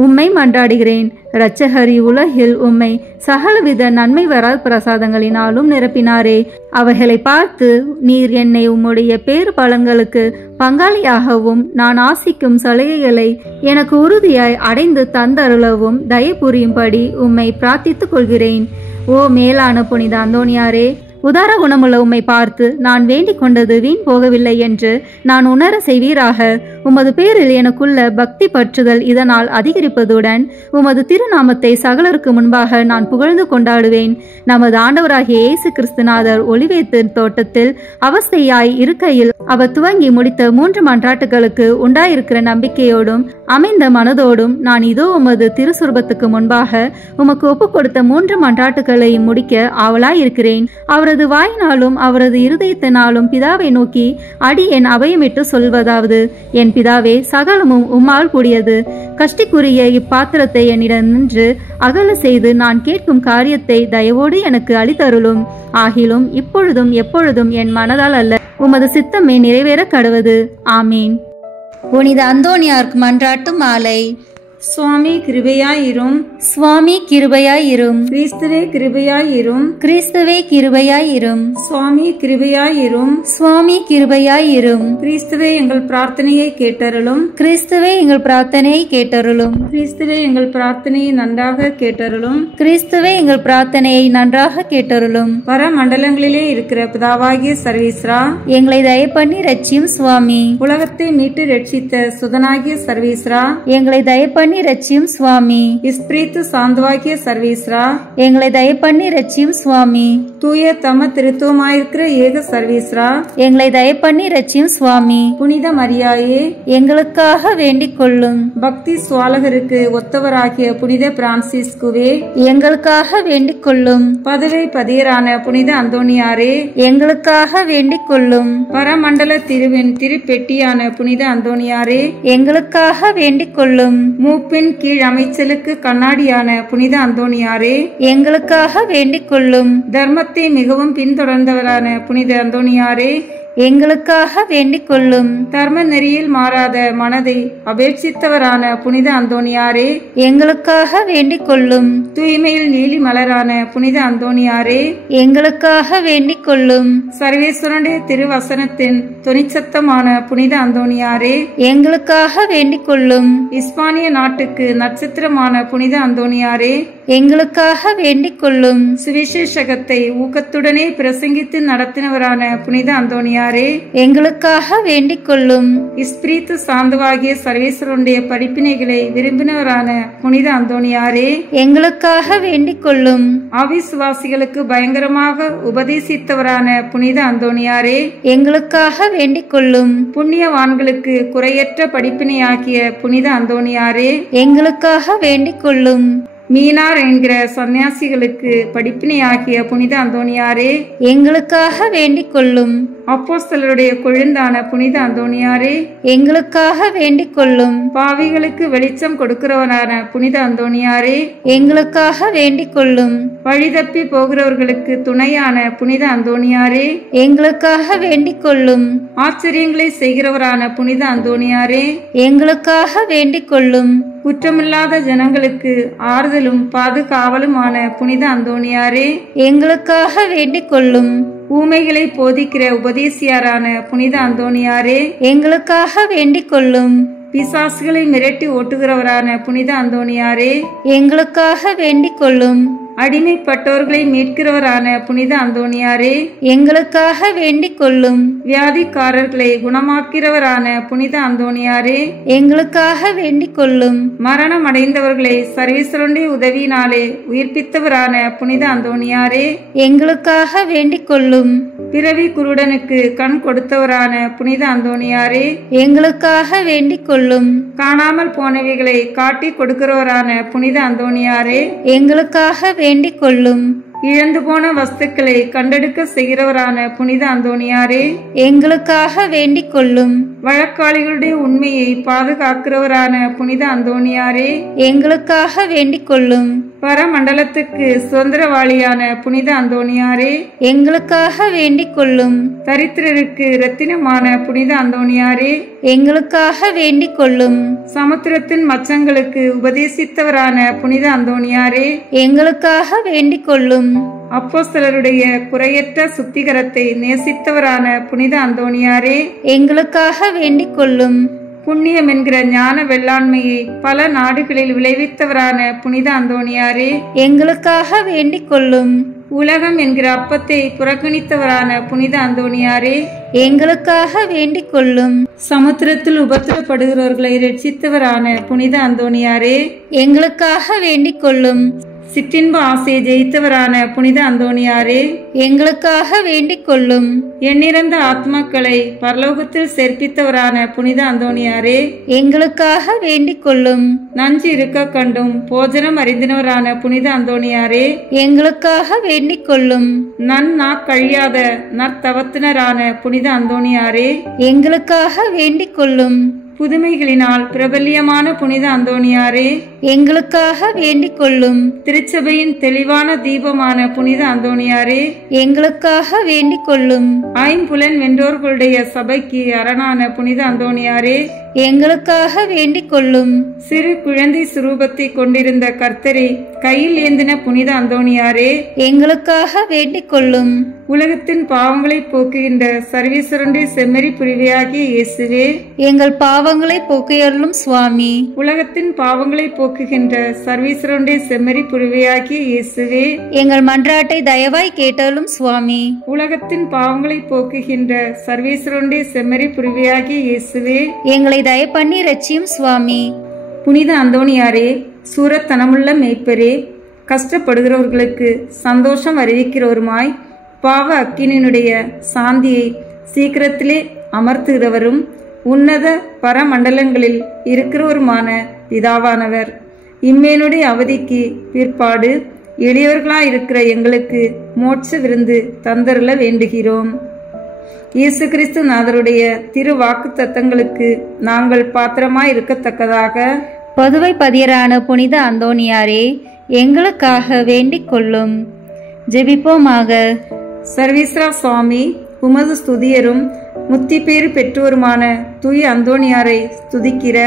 உம்மை மன்றாடுகிறேன். இரட்சகரி உலகில் உம்மை சகலவித நன்மை வர பிரசாதங்களினாலும் நிரப்பினாரே. அவைகளை பார்த்து நீர் என்னை உம்முடைய பேறு பலன்களுக்கு பங்காளியாகவும் நான் ஆசிக்கும் சலுகைகளை எனக்கு உறுதியாய் அடைந்து தந்தருளவும் தயை புரியும்படி உம்மை பிரார்த்தித்துக் கொள்கிறேன். ஓ மேலான புனித அந்தோணியாரே, உதார குணமுள்ள உம்மை பார்த்து நான் வேண்டிக் கொண்டது வீண் போகவில்லை என்று நான் உணர செய்வீராக. உமது பேரில் எனக்குள்ள பக்தி பற்றுதல் இதனால் அதிகரிப்பதுடன் உமது திருநாமத்தை சகலருக்கு முன்பாக நான் புகழ்ந்து கொண்டாடுவேன். நமது ஆண்டவராகிய இயேசு கிறிஸ்துநாதர் ஒலிவேத்து தோட்டத்தில் அவஸ்தையாய் இருக்கையில் அவர் துவங்கி முடித்த 3 மன்றாட்டுகளுக்கு உண்டாயிருக்கிற நம்பிக்கையோடும் அமைந்த மனதோடும் நான் இதோ உமது திருசுரூபத்துக்கு முன்பாக உமக்கு ஒப்பு கொடுத்த 3 மன்றாட்டுகளையும் முடிக்க ஆவலாயிருக்கிறேன். அவரது வாயினாலும் அவரது இருதயத்தினாலும் பிதாவை நோக்கி அடியேன் அபயமிட்டு சொல்வதாவது: என் பிதாவே, சகலமும் உம்மால் கூடியது. கஷ்டிக்குரிய இப்பாத்திரத்தை என்னிடம் நின்று அகல செய்து நான் கேட்கும் காரியத்தை தயவோடு எனக்கு அளித்தருளும். ஆகிலும் இப்பொழுதும் எப்பொழுதும் என் மனதால் அல்ல, உமது சித்தமே நிறைவேற கடவது. ஆமீன். புனித அந்தோணியார்க்கு மன்றாட்டு மாலை. சுவாமி கிருபையாயிரும். சுவாமி கிருபையாயிரும். கிறிஸ்துவே கிருபையாயிரும். கிறிஸ்துவே கிருபையாயிரும். சுவாமி கிருபையாயிரும். சுவாமி கிருபையாயிரும். கிறிஸ்துவே எங்கள் பிரார்த்தனையை கேட்டருளும். கிறிஸ்துவே எங்கள் பிரார்த்தனையை கேட்டருளும். கிறிஸ்துவே எங்கள் பிரார்த்தனையை நன்றாக கேட்டருளும். கிறிஸ்துவே எங்கள் பிரார்த்தனையை நன்றாக கேட்டருளும். பரமண்டலங்களிலே இருக்கிற பிதாவாகிய சர்வீஸ்ரா, எங்களை தயவு பண்ணி ரட்சியும் சுவாமி. உலகத்தை மீட்டு ரட்சித்த சுதனாகிய சர்வீஸ்ரா, எங்களை தயவு பண்ணி ரட்சியும் சுவாமி. இஸ்பிரித்து சாந்தவாகிய சர்வீஸ்ரா, எங்களை தயவு பண்ணி ரட்சியும் சுவாமி. தூய தம திருத்துவமாயிருக்கிற ஏக சர்வீஸ்ரா, எங்களை தயவு பண்ணி ரட்சியும் சுவாமி. புனித மரியாயே, எங்களுக்காக வேண்டிக் கொள்ளும். பக்தி சுவாலகருக்கு ஒத்தவராகிய புனித பிரான்சிஸ்குவே, எங்களுக்காக வேண்டிக் கொள்ளும். பதுவை பதியரான புனித அந்தோணியாரே, எங்களுக்காக வேண்டிக் கொள்ளும். பரமண்டல திருவின் திருப்பெட்டியான புனித அந்தோணியாரே, எங்களுக்காக வேண்டிக் கொள்ளும். மூப்பின் கீழ் அமைச்சலுக்கு கண்ணாடியான புனித அந்தோணியாரே, எங்களுக்காக வேண்டிக் கொள்ளும். தர்மத்தை மிகவும் பின்தொடர்ந்தவரான புனித அந்தோணியாரே, எங்களுக்காக வேண்டிக் கொள்ளும். தர்ம நெறியில் மாறாத மனதை அபேட்சித்தவரான புனித அந்தோணியாரே, எங்களுக்காக வேண்டிக் கொள்ளும். தூய்மையில் நீலி மலரான புனித அந்தோணியாரே, எங்களுக்காக வேண்டிக் கொள்ளும். சர்வேஸ்வரனுடைய திருவசனத்தின் தொனிச்சத்தமான புனித அந்தோணியாரே, எங்களுக்காக வேண்டிக் கொள்ளும். இஸ்பானிய நாட்டுக்கு நட்சத்திரமான புனித அந்தோணியாரே, எங்களுக்காக வேண்டிக் கொள்ளும். சுவிசேஷகத்தை ஊக்கத்துடனே பிரசங்கித்து நடத்தினவரான புனித அந்தோணியாரே, எங்களுக்காக வேண்டிக் கொள்ளும். இஸ்பிரித்து சாந்தவாகிய சர்வேஸ்வரனுடைய படிப்பினைகளை விரும்பினவரான புனித அந்தோணியாரே, எங்களுக்காக வேண்டிக் கொள்ளும். அவிசுவாசிகளுக்கு பயங்கரமாக உபதேசித்தவரான புனித அந்தோணியாரே, எங்களுக்காக வேண்டிக் கொள்ளும். புண்ணியவான்களுக்கு குறையற்ற படிப்பினையாகிய புனித அந்தோணியாரே, எங்களுக்காக வேண்டிக் கொள்ளும். மீனார் என்கிற சன்னியாசிகளுக்கு படிப்பினையாகிய புனித அந்தோணியாரே, எங்களுக்காக வேண்டிக் கொள்ளும். அப்போஸ்தலருடைய கொழுந்தான புனித அந்தோணியாரே, எங்களுக்காக வேண்டிக் கொள்ளும். பாவிகளுக்கு வெளிச்சம் கொடுக்கிறவரான புனித அந்தோணியாரே, எங்களுக்காக வேண்டிக் கொள்ளும். வழிதப்பி போகிறவர்களுக்கு துணையான புனித அந்தோணியாரே, எங்களுக்காக வேண்டிக் கொள்ளும். ஆச்சரியங்களை செய்கிறவரான புனித அந்தோணியாரே, எங்களுக்காக வேண்டிக் கொள்ளும். குற்றமில்லாத ஜனங்களுக்கு ஆறுதலும் பாதுகாவலுமான புனித அந்தோணியாரே, எங்களுக்காக வேண்டிக் கொள்ளும். ஊமைகளை போதிக்கிற உபதேசியாரான புனித அந்தோணியாரே, எங்களுக்காக வேண்டிக் கொள்ளும். பிசாசுகளை மிரட்டி ஓட்டுகிறவரான புனித அந்தோணியாரே, எங்களுக்காக வேண்டிக் கொள்ளும். அடிமைப்பட்டோர்களை மீட்கிறவரான புனித அந்தோணியாரே, எங்களுக்காக வேண்டிக் கொள்ளும். வியாதிக்காரர்களை குணமாக்கிறவரான புனித அந்தோணியாரே, எங்களுக்காக வேண்டிக் கொள்ளும். மரணம் அடைந்தவர்களை சர்வேஸ்வரனுடைய உதவியினாலே உயிர்ப்பித்தவரான புனித அந்தோணியாரே, எங்களுக்காக வேண்டிக் கொள்ளும். பிறவி குருடனுக்கு கண் கொடுத்தவரான புனித அந்தோணியாரே, எங்களுக்காக வேண்டிக் கொள்ளும். காணாமல் போனவைகளை காட்டி கொடுக்கிறவரான புனித அந்தோணியாரே, எங்களுக்காக வேண்டிக் கொள்ளும். இழந்து போன வஸ்துக்களை கண்டெடுக்க செய்கிறவரான புனித அந்தோணியாரே, எங்களுக்காக வேண்டிக் கொள்ளும். வழக்காளிகளுடைய உண்மையை பாதுகாக்கிறவரான புனித அந்தோணியாரே, எங்களுக்காக வேண்டிக் கொள்ளும். பரமண்டலத்துக்கு சுதந்திரவாளியான புனித அந்தோணியாரே, எங்களுக்காக வேண்டிக் கொள்ளும். தரித்திரருக்கு இரத்தினமான புனித அந்தோணியாரே, எங்களுக்காக வேண்டிக் கொள்ளும். சமுத்திரத்தின் மச்சங்களுக்கு உபதேசித்தவரான புனித அந்தோணியாரே, எங்களுக்காக வேண்டிக் கொள்ளும். அப்போஸ்தலருடைய குறையற்ற சுத்திகரத்தை நேசித்தவரான புனித அந்தோணியாரே, எங்களுக்காக வேண்டிக் கொள்ளும். புண்ணியம் என்கிற ஞான வெள்ளாண்மையை பல நாடுகளில் விளைவித்தவரான புனித அந்தோணியாரே, எங்களுக்காக வேண்டிக் கொள்ளும். உலகம் என்கிற அப்பத்தை புறக்கணித்தவரான புனித அந்தோணியாரே, எங்களுக்காக வேண்டிக் கொள்ளும். சமுத்திரத்தில் உபத்திரப்படுகிறவர்களை ரட்சித்தவரான புனித அந்தோணியாரே, எங்களுக்காக வேண்டிக் கொள்ளும். சிற்றின்ப ஆசையை ஜெயித்தவரான புனித அந்தோணியாரே, எங்களுக்காக வேண்டிக் கொள்ளும். எண்ணிறந்த ஆத்மாக்களை பரலோகத்தில் சேர்ப்பித்தவரான புனித அந்தோணியாரே, எங்களுக்காக வேண்டிக் கொள்ளும். நஞ்சு இருக்க கண்டும் போஜனம் அறிந்தினவரான புனித அந்தோணியாரே, எங்களுக்காக வேண்டிக் கொள்ளும். கழியாத நற்தவத்தினரான புனித அந்தோணியாரே, எங்களுக்காக வேண்டிக் கொள்ளும். புதுமைகளினால் பிரபல்யமான புனித அந்தோணியாரே, எங்களுக்காக வேண்டிக் கொள்ளும். திருச்சபையின் தெளிவான தீபமான புனித அந்தோணியாரே, எங்களுக்காக வேண்டிக் கொள்ளும். ஐம்புலன் வென்றோர்களுடைய சபைக்கு அரணான புனித அந்தோணியாரே, எங்களுக்காக வேண்டிக் கொள்ளும். சிறு குழந்தை சுரூபத்தை கொண்டிருந்த கர்த்தரை கையில் ஏந்தின புனித அந்தோணியாரே, எங்களுக்காக வேண்டிக் கொள்ளும். உலகத்தின் பாவங்களை போக்குகின்ற சர்வேஸ்வரனுடைய செம்மறி புரிவையாகிய இயேசுவே, எங்கள் பாவங்களை போக்கியருளும் சுவாமி. உலகத்தின் பாவங்களை போக்குகின்ற சர்வேஸ்வரனுடைய செம்மறி புரிவையாகிய இயேசுவே, எங்கள் மன்றாட்டை தயவாய் கேட்டருளும் சுவாமி. உலகத்தின் பாவங்களை போக்குகின்ற சர்வேஸ்வரனுடைய செம்மறி புரிவையாகிய இயேசுவே, எங்களை தயப்பண்ணி ரட்சியும் சுவாமி. புனித அந்தோணியாரே, சூரத்தனமுள்ள மேய்ப்பரே, கஷ்டப்படுகிறவர்களுக்கு சந்தோஷம் அறிவிக்கிறவருமாய் பாவ அக்கினியினுடைய சாந்தியை சீக்கிரத்திலே அமர்த்துகிறவரும் உன்னத பரமண்டலங்களில் இருக்கிறவருமான பிதாவானவர், இம்மேனுடைய அவதிக்கு பிற்பாடு எளியவர்களாயிருக்கிற எங்களுக்கு மோட்ச விருந்து தந்தருள வேண்டுகிறோம். இயேசு கிறிஸ்து நாதருடைய திரு வாக்கு தத்தங்களுக்கு நாங்கள் பாத்திரமாய் இருக்கத்தக்கதாக பதுவை பதியரான புனித அந்தோணியாரே, எங்களுக்காக வேண்டிக் கொள்ளும். ஜெபிப்போமாக. சர்வேஸ்வரா சுவாமி, உமது ஸ்துதியரும் முத்தி பேறு பெற்றோருமான தூய அந்தோணியாரை ஸ்துதிக்கிற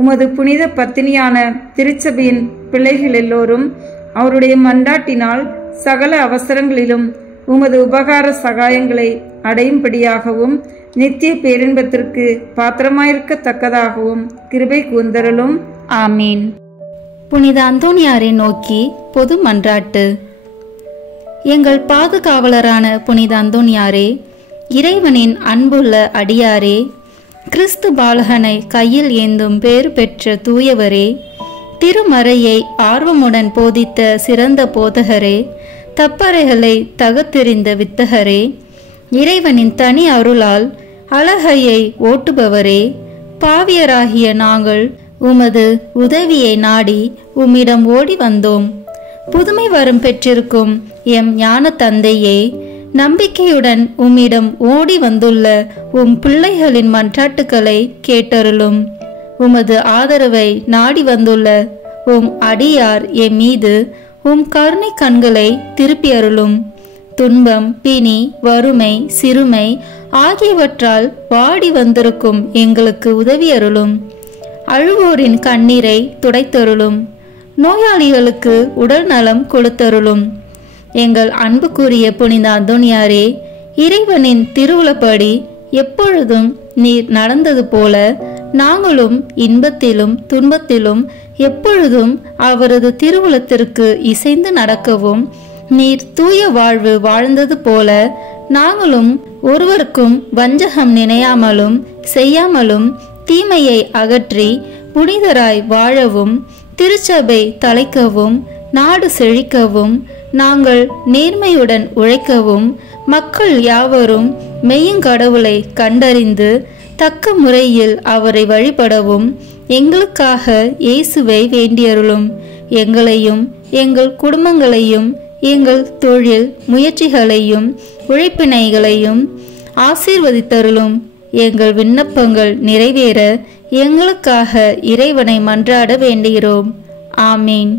உமது புனித பத்தினியான திருச்சபையின் பிள்ளைகள் எல்லோரும் அவருடைய மன்றாட்டினால் சகல அவசரங்களிலும் உமது உபகார சகாயங்களை அடையும்படியாகவும் நித்திய பேரின்பத்திற்கு பாத்திரமாயிருக்கத்தக்கதாகவும் கிருபை கூர்ந்தருளும். ஆமீன். புனித அந்தோணியாரை நோக்கி பொது மன்றாட்டு. எங்கள் பாதுகாவலரான புனித அந்தோணியாரே, இறைவனின் அன்புள்ள அடியாரே, கிறிஸ்து பாலகனை கையில் ஏந்தும் பேறு பெற்ற தூயவரே, திருமறையை ஆர்வமுடன் போதித்த சிறந்த போதகரே, தப்பறைகளை தகத்தெறிந்த வித்தகரே, இறைவனின் தனி அருளால் அழகையை ஓட்டுபவரே, பாவியராகிய நாங்கள் உமது உதவியை நாடி உம்மிடம் ஓடி வந்தோம். புதுமை வரம் பெற்றிருக்கும் எம் ஞான தந்தையே, நம்பிக்கையுடன் உம்மிடம் ஓடி வந்துள்ள உம் பிள்ளைகளின் மன்றாட்டுக்களை கேட்டருளும். உமது ஆதரவை நாடி வந்துள்ள உம் அடியார் எம் மீது உம் கருணை கண்களை திருப்பி அருளும். துன்பம், பிணி, வறுமை, சிறுமை ஆகியவற்றால் வாடி வந்திருக்கும் எங்களுக்கு உதவி அருளும். அழுவோரின் கண்ணீரை துடைத்தருளும். நோயாளிகளுக்கு உடல் நலம் கொடுத்தருளும். எங்கள் அன்புக்குரிய புனித அந்தோணியாரே, இறைவனின் திருவுளப்படி எப்பொழுதும் நீர் நடந்தது போல நாங்களும் இன்பத்திலும் துன்பத்திலும் எப்பொழுதும் அவரது திருவுளத்திற்கு இசைந்து நடக்கவும், நீர் தூய வாழ்வு வாழ்ந்தது போல நாங்களும் ஒருவருக்கும் வஞ்சகம் நினையாமலும் செய்யாமலும் தீமையை அகற்றி புனிதராய் வாழவும், திருச்சபை தலைக்கவும், நாடு செழிக்கவும், நாங்கள் நேர்மையுடன் உழைக்கவும், மக்கள் யாவரும் மெய்யுங்கடவுளை கண்டறிந்து தக்க முறையில் அவரை வழிபடவும் எங்களுக்காக இயேசுவை வேண்டியருளும். எங்களையும் எங்கள் குடும்பங்களையும் எங்கள் தொழில் முயற்சிகளையும் உழைப்பினைகளையும் ஆசீர்வதித்தருளும். எங்கள் விண்ணப்பங்கள் நிறைவேற எங்களுக்காக இறைவனை மன்றாட வேண்டுகிறோம். ஆமீன்.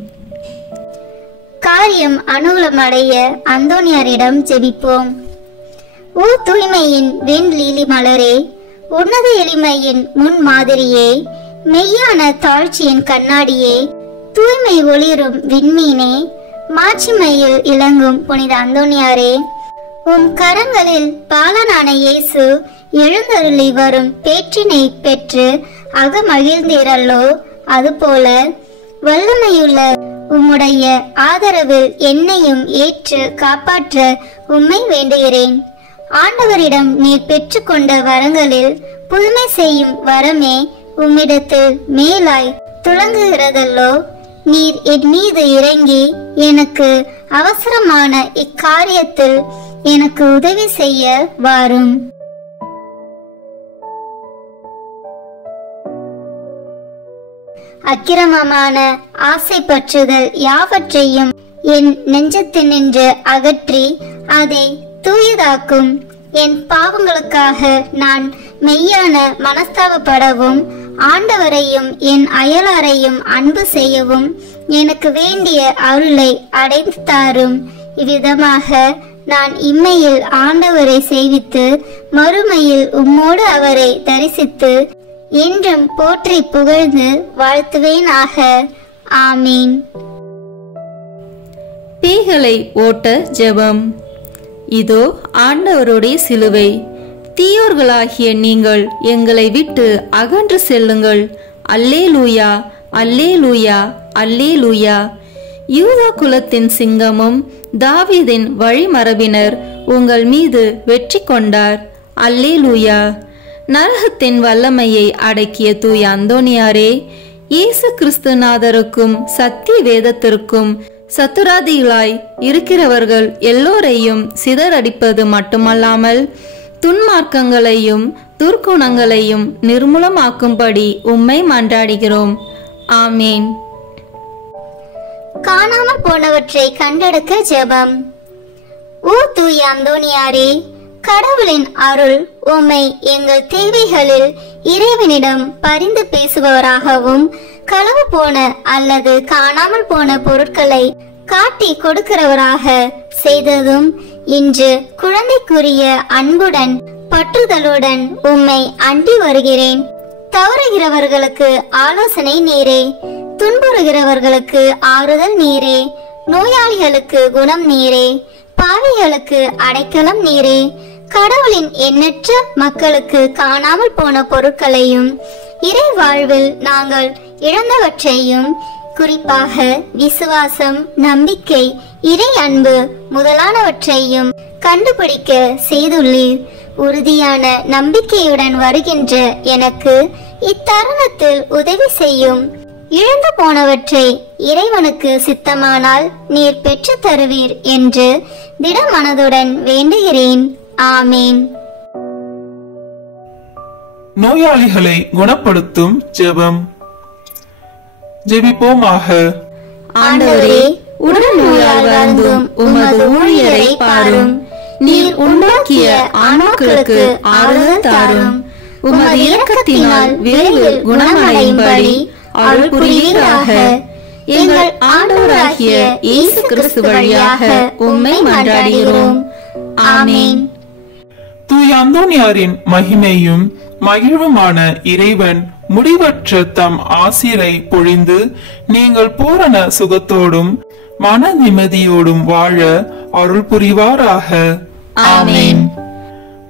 காரியம் அனுகூலமடைய அந்தோணியாரிடம் ஜெபிப்போம். ஓ தூய்மையின் வெண்லீலி மலரே, உன்னத எளிமையின் முன் மாதிரியே, மெய்யான தாழ்ச்சியின் கண்ணாடியே, தூய்மை ஒளிரும் விண்மீனே, மாட்சிமையில் இளங்கும் புனித அந்தோணியாரே, உம் கரங்களில் பாலனான இயேசு எழுந்தருளி வரும் பேற்றினை பெற்று அகமகிழ்ந்தீரல்லோ, அதுபோல வல்லமையுள்ள உம்முடைய ஆதரவில் என்னையும் ஏற்று காப்பாற்ற உம்மை வேண்டுகிறேன். ஆண்டவரிடம் நீர் பெற்றுக்கொண்ட வரங்களில் புதுமை செய்யும் வரமே உம்மிடத்தில் மேலாய் துளங்குகிறதல்லோ. நீர் என் மீது இறங்கி எனக்கு அவசரமான இக்காரியத்தில் எனக்கு உதவி செய்ய வாரும். அக்கிரமமான ஆசை பற்றுதல் யாவற்றையும் என் நெஞ்சத்தினின்று அகற்றி அதை தூயதாக்கும். என் பாவங்களுக்காக நான் மெய்யான மனஸ்தாபப்படவும், ஆண்டவரையும் என் அயலாரையும் அன்பு செய்யவும் எனக்கு வேண்டிய அருளை அடைந்து தாரும். இவ்விதமாக நான் இம்மையில் ஆண்டவரை சேவித்து மறுமையில் உம்மோடு அவரை தரிசித்து என்றும் போற்றி புகழ்ந்து வாழ்த்துவேனாக. ஆமீன். பேய்களை ஓட்ட ஜெபம். இதோ ஆண்டவருடைய சிலுவை. தீயோர்களாகிய நீங்கள் எங்களை விட்டு அகன்று செல்லுங்கள். அல்லேலூயா, அல்லேலூயா, அல்லேலூயா. யூதா குலத்தின் சிங்கமும் தாவீதின் வழிமரபினர் உங்கள் மீது வெற்றி கொண்டார். அல்லேலூயா. நரகத்தின் வல்லமையை அடக்கிய தூய அந்தோனியாரே, இயேசு கிறிஸ்துநாதருக்கும் சத்திய வேதத்திற்கும் சத்துராதிகளாய் இருக்கிறவர்கள் எல்லோரையும் சிதறடிப்பது மட்டுமல்லாமல் துன்மார்க்கங்களையும் துர்க்குணங்களையும் நிர்மூலமாக்கும்படி உம்மை மன்றாடுகிறோம். ஆமேன். காணாமல் போனவற்றை கண்டெடுக்க ஜெபம். ஓ தூய அந்தோனியாரே, கடவுளின் அருள் உம்மை எங்கள் தேவைகளில் இறைவனிடம் பரிந்து பேசுபவராகவும் களவு போன அல்லது காணாமல் போன பொருட்களை காட்டி கொடுக்கிறவராக செய்ததும் இன்று குழந்தைக்குரிய அன்புடன் பற்றுதலுடன் உம்மை அண்டி வருகிறேன். தவறுகிறவர்களுக்கு ஆலோசனை நீரே, துன்புறுகிறவர்களுக்கு ஆறுதல் நீரே, நோயாளிகளுக்கு குணம் நீரே, பாவிகளுக்கு அடைக்கலம் நீரே. கடவுளின் எண்ணற்ற மக்களுக்கு காணாமல் போன பொருட்களையும் இறை வாழ்வில் நாங்கள் இழந்தவற்றையும், குறிப்பாக விசுவாசம், நம்பிக்கை, இறை அன்பு முதலானவற்றையும் கண்டுபிடிக்க செய்துள்ளீர். உறுதியான நம்பிக்கையுடன் வருகின்ற எனக்கு இத்தருணத்தில் உதவி செய்யும். இழந்து போனவற்றை இறைவனுக்கு சித்தமானால் நீர் பெற்று தருவீர் என்று திடமனதுடன் வேண்டுகிறேன். ஆமேன். நோயாளிகளை குணப்படுத்தும் ஜெபம். ஜெபிப்போமாக. ஆண்டவரே, உடல் நோயால் வருந்தும் உமது ஊழியரை பாரும். நீர் உண்டாக்கிய ஆன்மாக்களுக்கு ஆறுதல் தாரும். உமது இரக்கத்தினால் விரைவில் குணமடையும்படி அருள் புரிவீராக. எங்கள் ஆண்டவராகிய இயேசு கிறிஸ்து வழியாக உம்மை மன்றாடுகிறோம். ஆமேன். தூய அந்தோனியாரின் மகிமையும் மகிழ்வுமான இறைவன் முடிவற்ற தம் ஆசிரை பொழிந்து நீங்கள் பூரண சுகத்தோடும் மன நிம்மதியோடும் வாழ அருள் புரிவாராக. ஆமேன்.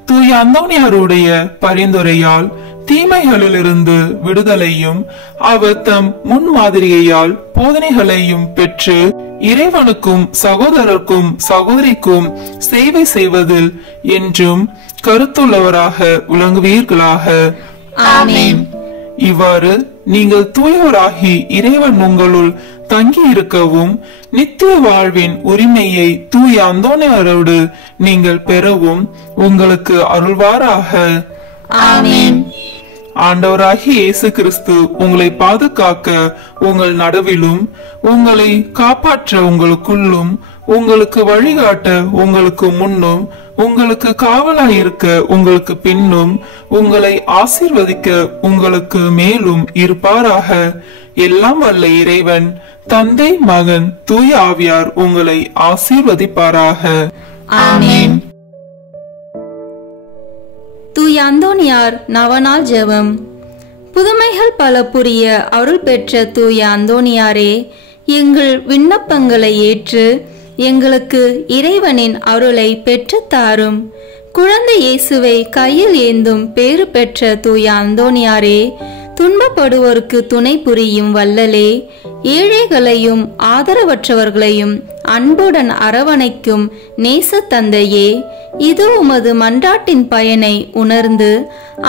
தூய அந்தோனியாருடைய பரிந்துரையால் தீமைகளிலிருந்து விடுதலையும் அவர் தம் முன்மாதிரியால் போதனைகளையும் பெற்று இறைவனுக்கும் சகோதரருக்கும் சகோதரிக்கும் சேவை செய்வதில் என்றும் கருத்துள்ளவராக விளங்குவீர்களாக. ஆமேன். இவ்வாறு நீங்கள் தூயோராகி இறைவன் உங்களுள் தங்கி இருக்கவும் நித்திய வாழ்வின் உரிமையை தூய அந்தோனியாரோடு நீங்கள் பெறவும் உங்களுக்கு அருள்வாராக. ஆமேன். ஆண்டவராகிய இயேசு கிறிஸ்து உங்களை பாதுகாக்க உங்கள் நடுவிலும் உங்களை காப்பாற்ற உங்களுக்குள்ளும் உங்களுக்கு வழிகாட்ட உங்களுக்கு முன்னும் உங்களுக்கு காவலாயிருக்க உங்களுக்கு பின்னும் உங்களை ஆசீர்வதிக்க உங்களுக்கு மேலும் இருப்பாராக. எல்லாம் வல்ல இறைவன் தந்தை, மகன், தூய ஆவியார் உங்களை ஆசீர்வதிப்பாராக. ஆமேன். தூய அந்தோனியார் நவநாள் ஜெபம். புதுமைகள் பல புரிய அருள் பெற்ற தூய அந்தோனியாரே, எங்கள் விண்ணப்பங்களை ஏற்று எங்களுக்கு இறைவனின் அருளை பெற்றுத் தாரும். குழந்தை இயேசுவை கையில் ஏந்தும் பேறு பெற்ற தூய அந்தோனியாரே, துன்பப்படுவோருக்கு துணை புரியும் வல்லலே, ஏழைகளையும் ஆதரவற்றவர்களையும் அன்புடன் அரவணைக்கும் நேச தந்தையே, இது உமது மன்றாட்டின் பயனை உணர்ந்து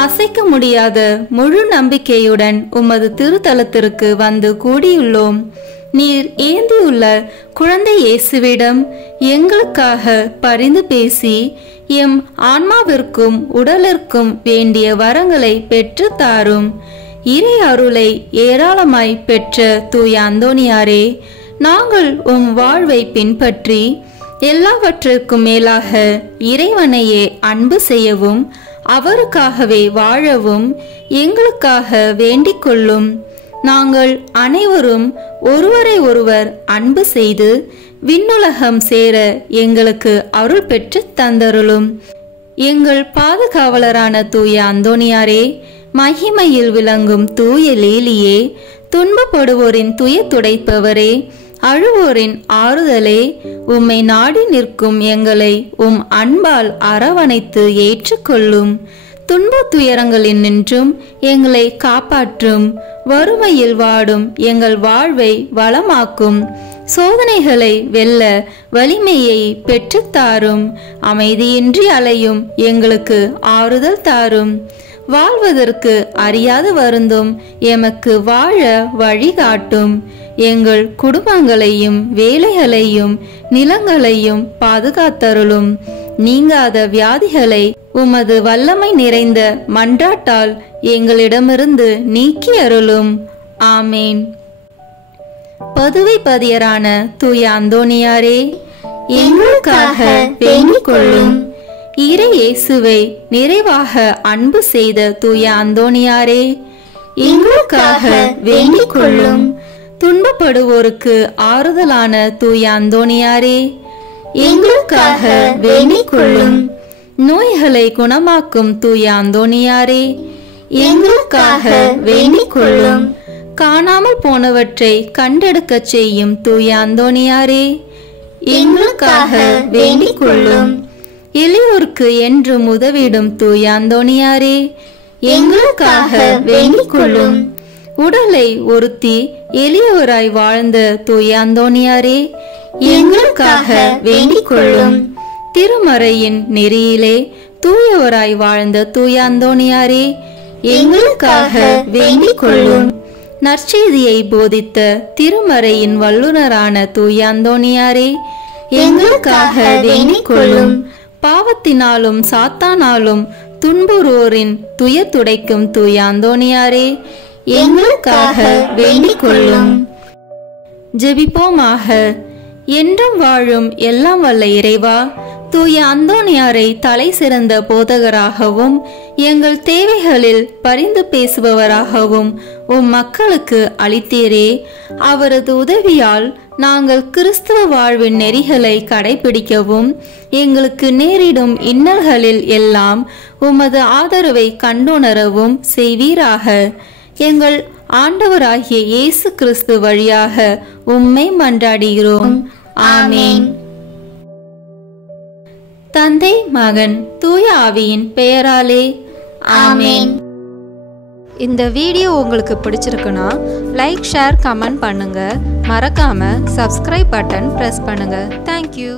அசைக்க முடியாத முழு நம்பிக்கையுடன் உமது திருத்தலத்திற்கு வந்து கூடியுள்ளோம். நீர் ஏந்தியுள்ள குழந்தை இயேசுவிடம் எங்களுக்காக பரிந்து பேசி எம் ஆன்மாவிற்கும் உடலிற்கும் வேண்டிய வரங்களை பெற்று தாரும். இறை அருளை ஏராளமாய் பெற்ற தூய அந்தோனியாரே, நாங்கள் உம் வாழ்வை பின்பற்றி எல்லாவற்றிற்கும் மேலாக இறைவனையே அன்பு செய்யவும் அவருக்காகவே வாழவும் எங்களுக்காக வேண்டிக் கொள்ளும். நாங்கள் அனைவரும் ஒருவரை ஒருவர் அன்பு செய்து விண்ணுலகம் சேர எங்களுக்கு அருள் பெற்று தந்தருளும். எங்கள் பாதுகாவலரான தூய அந்தோனியாரே, மகிமையில் விளங்கும் தூய லேலியே, துன்பப்படுவோரின் துயர் துடைப்பவரே, அழுவோரின் ஆறுதலே, உம்மை நாடி நிற்கும் எங்களை உம் அன்பால் அரவணைத்து ஏற்றுக்கொள்ளும். துன்ப துயரங்களில் நின்றும் எங்களை காப்பாற்றும். வறுமையில் வாடும் எங்கள் வாழ்வை வளமாக்கும். சோதனைகளை வெல்ல வலிமையை பெற்றுத்தாரும். அமைதியின்றி அலையும் எங்களுக்கு ஆறுதல் தாரும். வாழ்வதற்கு அறியாது வருந்தும் எமக்கு வாழ வழிகாட்டும். எங்கள் குடும்பங்களையும் வேலைகளையும் நிலங்களையும் பாதுகாத்தருளும். நீங்காத வியாதிகளை உமது வல்லமை நிறைந்த மன்றாட்டால் எங்களிடமிருந்து நீக்கி அருளும். ஆமேன். பதுவை பதியரான தூய அந்தோணியாரே, எங்களுக்காக வேண்டிக் கொள்ளும். இறை இயேசுவை நிறைவாக அன்பு செய்த தூய அந்தோணியாரே, எங்களுக்காக வேண்டிக் கொள்ளும். துன்பப்படுவோருக்கு ஆறுதலான தூய அந்தோணியாரே, எங்களுக்காக வேண்டிக் கொள்ளும். நோய்களை குணமாக்கும் தூய அந்தோணியாரே, எங்களுக்காக வேண்டிக் கொள்ளும். காணாமல் போனவற்றை கண்டெடுக்க செய்யும் தூய அந்தோணியாரே, எங்களுக்காக வேண்டிக் கொள்ளும். எளியோருக்கு என்றும் உதவிடும் தூய அந்தோணியாரே, எங்களுக்காக வேண்டிக் கொள்ளும். உடலை ஒருத்தி எளியவராய் வாழ்ந்த தூய அந்தோணியாரே, எங்களுக்காக வேண்டிக் கொள்ளும். திருமறையின் நெறியிலே தூயவராய் வாழ்ந்த தூய அந்தோணியாரே, எங்களுக்காக வேண்டிக் கொள்ளும். நற்செய்தியை போதித்த திருமறையின் வல்லுனரான தூய அந்தோணியாரே, எங்களுக்காக வேண்டிக் கொள்ளும். பாவத்தினாலும் சாத்தானாலும் துன்புறுவோரின் துயர் துடைக்கும் தூய அந்தோணியாரே, எங்களுக்காக வேண்டிக் கொள்ளும். ஜெபிப்போமாக. என்றும் வாழும் எல்லாம் வல்ல இறைவா, தூய அந்தோணியாரை தலை சிறந்த போதகராகவும் எங்கள் தேவைகளில் பரிந்து பேசுபவராகவும் உம் மக்களுக்கு அளித்தீரே. அவரது உதவியால் நாங்கள் கிறிஸ்தவ வாழ்வின் நெறிகளை கடைபிடிக்கவும் எங்களுக்கு நேரிடும் இன்னல்களில் எல்லாம் உமது ஆதரவை கண்டுணரவும் செய்வீராக. எங்கள் ஆண்டவராகிய இயேசு கிறிஸ்து வழியாக உம்மை மன்றாடுகிறோம். ஆமேன். தந்தை, மகன், தூய ஆவியின் பெயராலே ஆமேன். இந்த வீடியோ உங்களுக்கு பிடிச்சிருக்குன்னா லைக், ஷேர், கமெண்ட் பண்ணுங்க. மறக்காம சப்ஸ்கிரைப் பட்டன் பிரஸ் பண்ணுங்க. தேங்க்யூ.